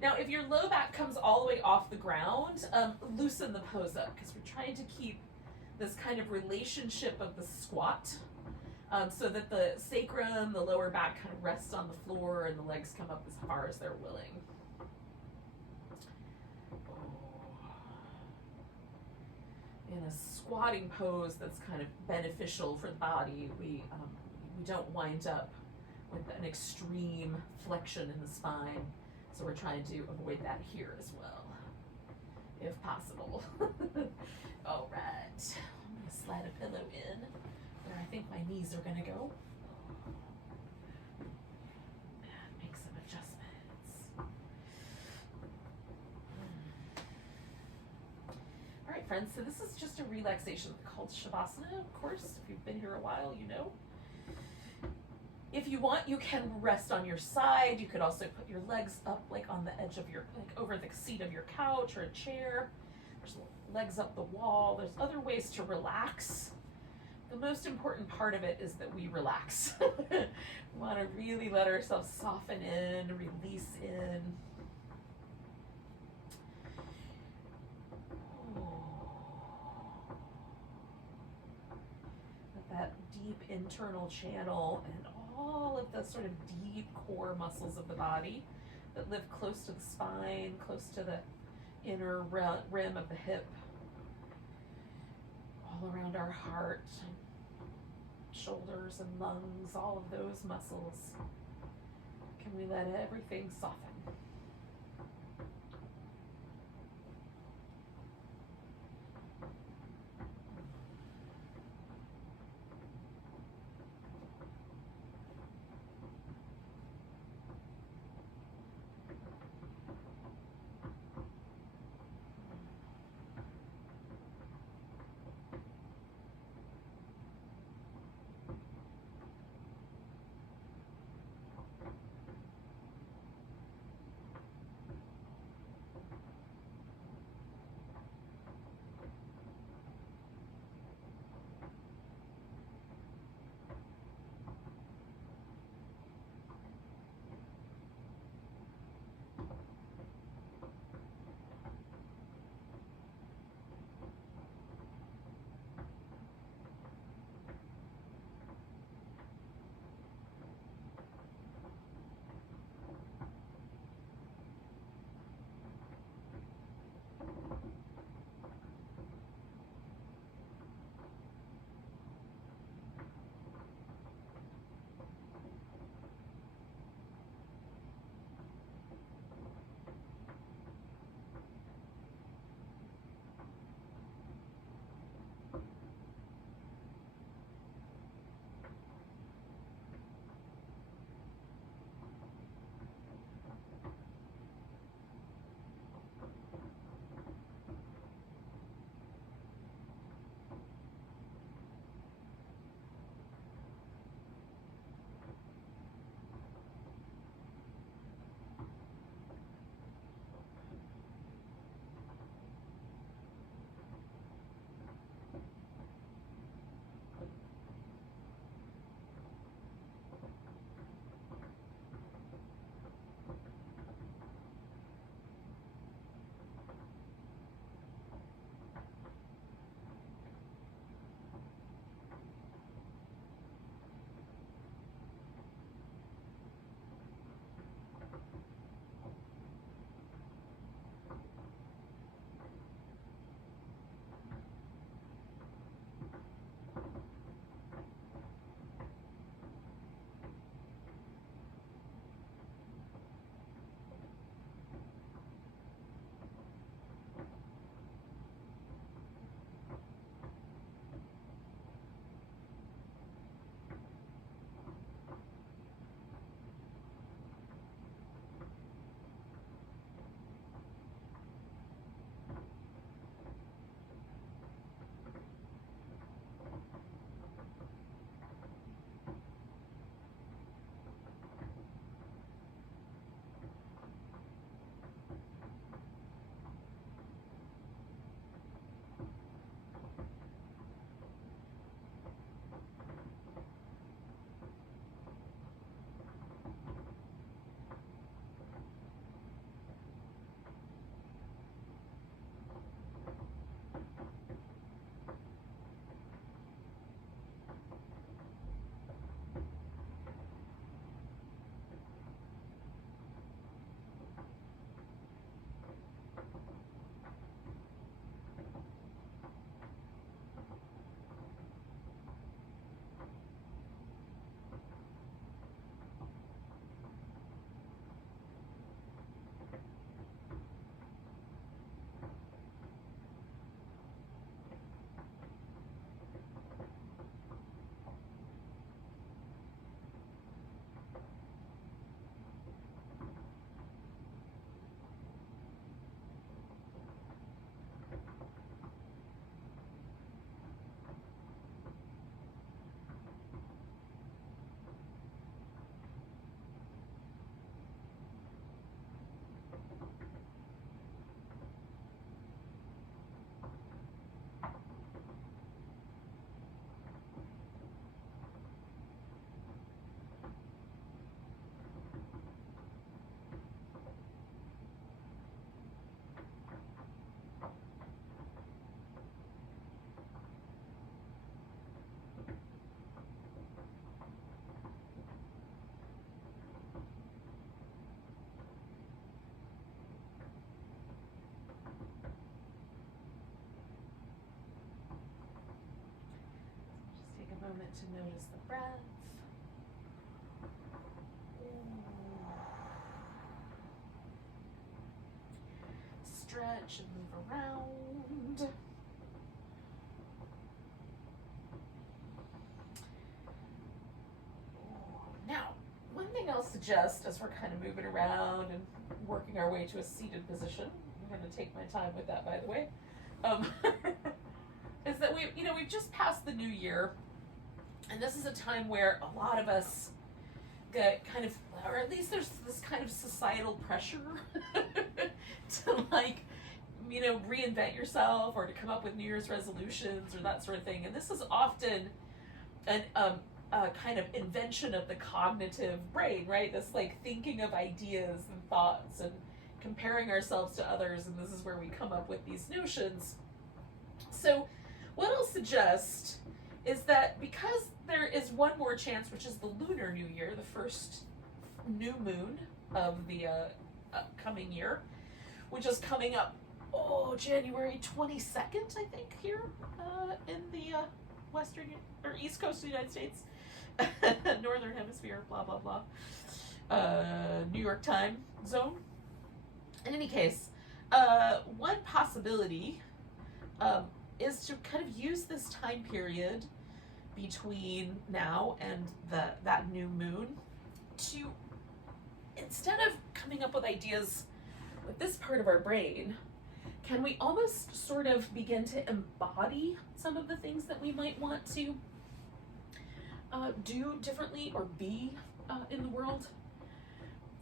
Now, if your low back comes all the way off the ground, loosen the pose up, because we're trying to keep this kind of relationship of the squat, so that the sacrum, the lower back kind of rests on the floor and the legs come up as far as they're willing. In a squatting pose that's kind of beneficial for the body, we don't wind up with an extreme flexion in the spine, so we're trying to avoid that here as well, if possible. All right, I'm gonna slide a pillow in where I think my knees are gonna go. And make some adjustments. All right, friends, so this is just a relaxation called Shavasana, of course. If you've been here a while, you know. If you want, you can rest on your side. You could also put your legs up, like on the edge of your, like over the seat of your couch or a chair. There's legs up the wall. There's other ways to relax. The most important part of it is that we relax. We want to really let ourselves soften in, release in. That deep internal channel and all of the sort of deep core muscles of the body that live close to the spine, close to the inner rim of the hip, all around our heart, shoulders and lungs, all of those muscles. Can we let everything soften? moment to notice the breath. Stretch and move around. Now, one thing I'll suggest as we're kind of moving around and working our way to a seated position, I'm going to take my time with that, by the way, is that we've just passed the new year, and this is a time where a lot of us get kind of, or at least there's this kind of societal pressure to reinvent yourself or to come up with New Year's resolutions or that sort of thing. And this is often a kind of invention of the cognitive brain, right? This thinking of ideas and thoughts and comparing ourselves to others, and this is where we come up with these notions. So what I'll suggest is that because there is one more chance, which is the Lunar New Year, the first new moon of the upcoming year, which is coming up, January 22nd, I think, here in the western or east coast of the United States, northern hemisphere, blah, blah, blah, New York time zone. In any case, one possibility is to kind of use this time period between now and that new moon to, instead of coming up with ideas with this part of our brain, can we almost sort of begin to embody some of the things that we might want to do differently or be in the world,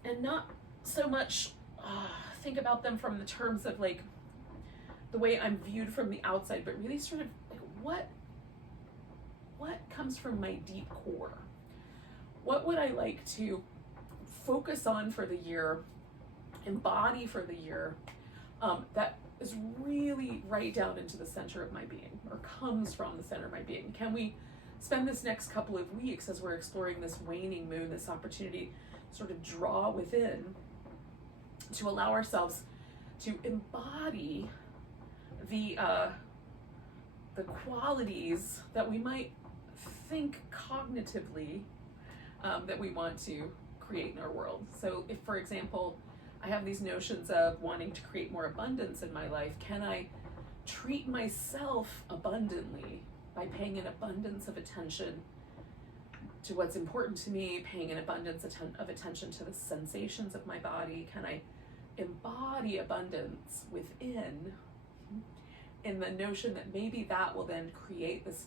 and not so much think about them from the terms of the way I'm viewed from the outside, but really sort of what comes from my deep core? What would I like to focus on for the year, embody for the year, that is really right down into the center of my being, or comes from the center of my being? Can we spend this next couple of weeks, as we're exploring this waning moon, this opportunity, sort of draw within to allow ourselves to embody the qualities that we might think cognitively that we want to create in our world. So if, for example, I have these notions of wanting to create more abundance in my life, can I treat myself abundantly by paying an abundance of attention to what's important to me, paying an abundance of attention to the sensations of my body? Can I embody abundance within, in the notion that maybe that will then create this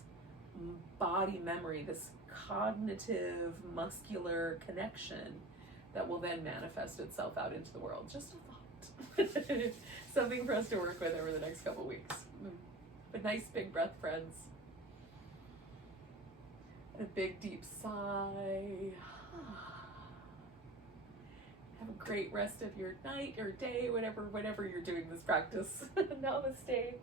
body memory, this cognitive, muscular connection that will then manifest itself out into the world? Just a thought. Something for us to work with over the next couple weeks. A nice big breath, friends. A big deep sigh. Have a great rest of your night or day, whatever you're doing this practice. Namaste.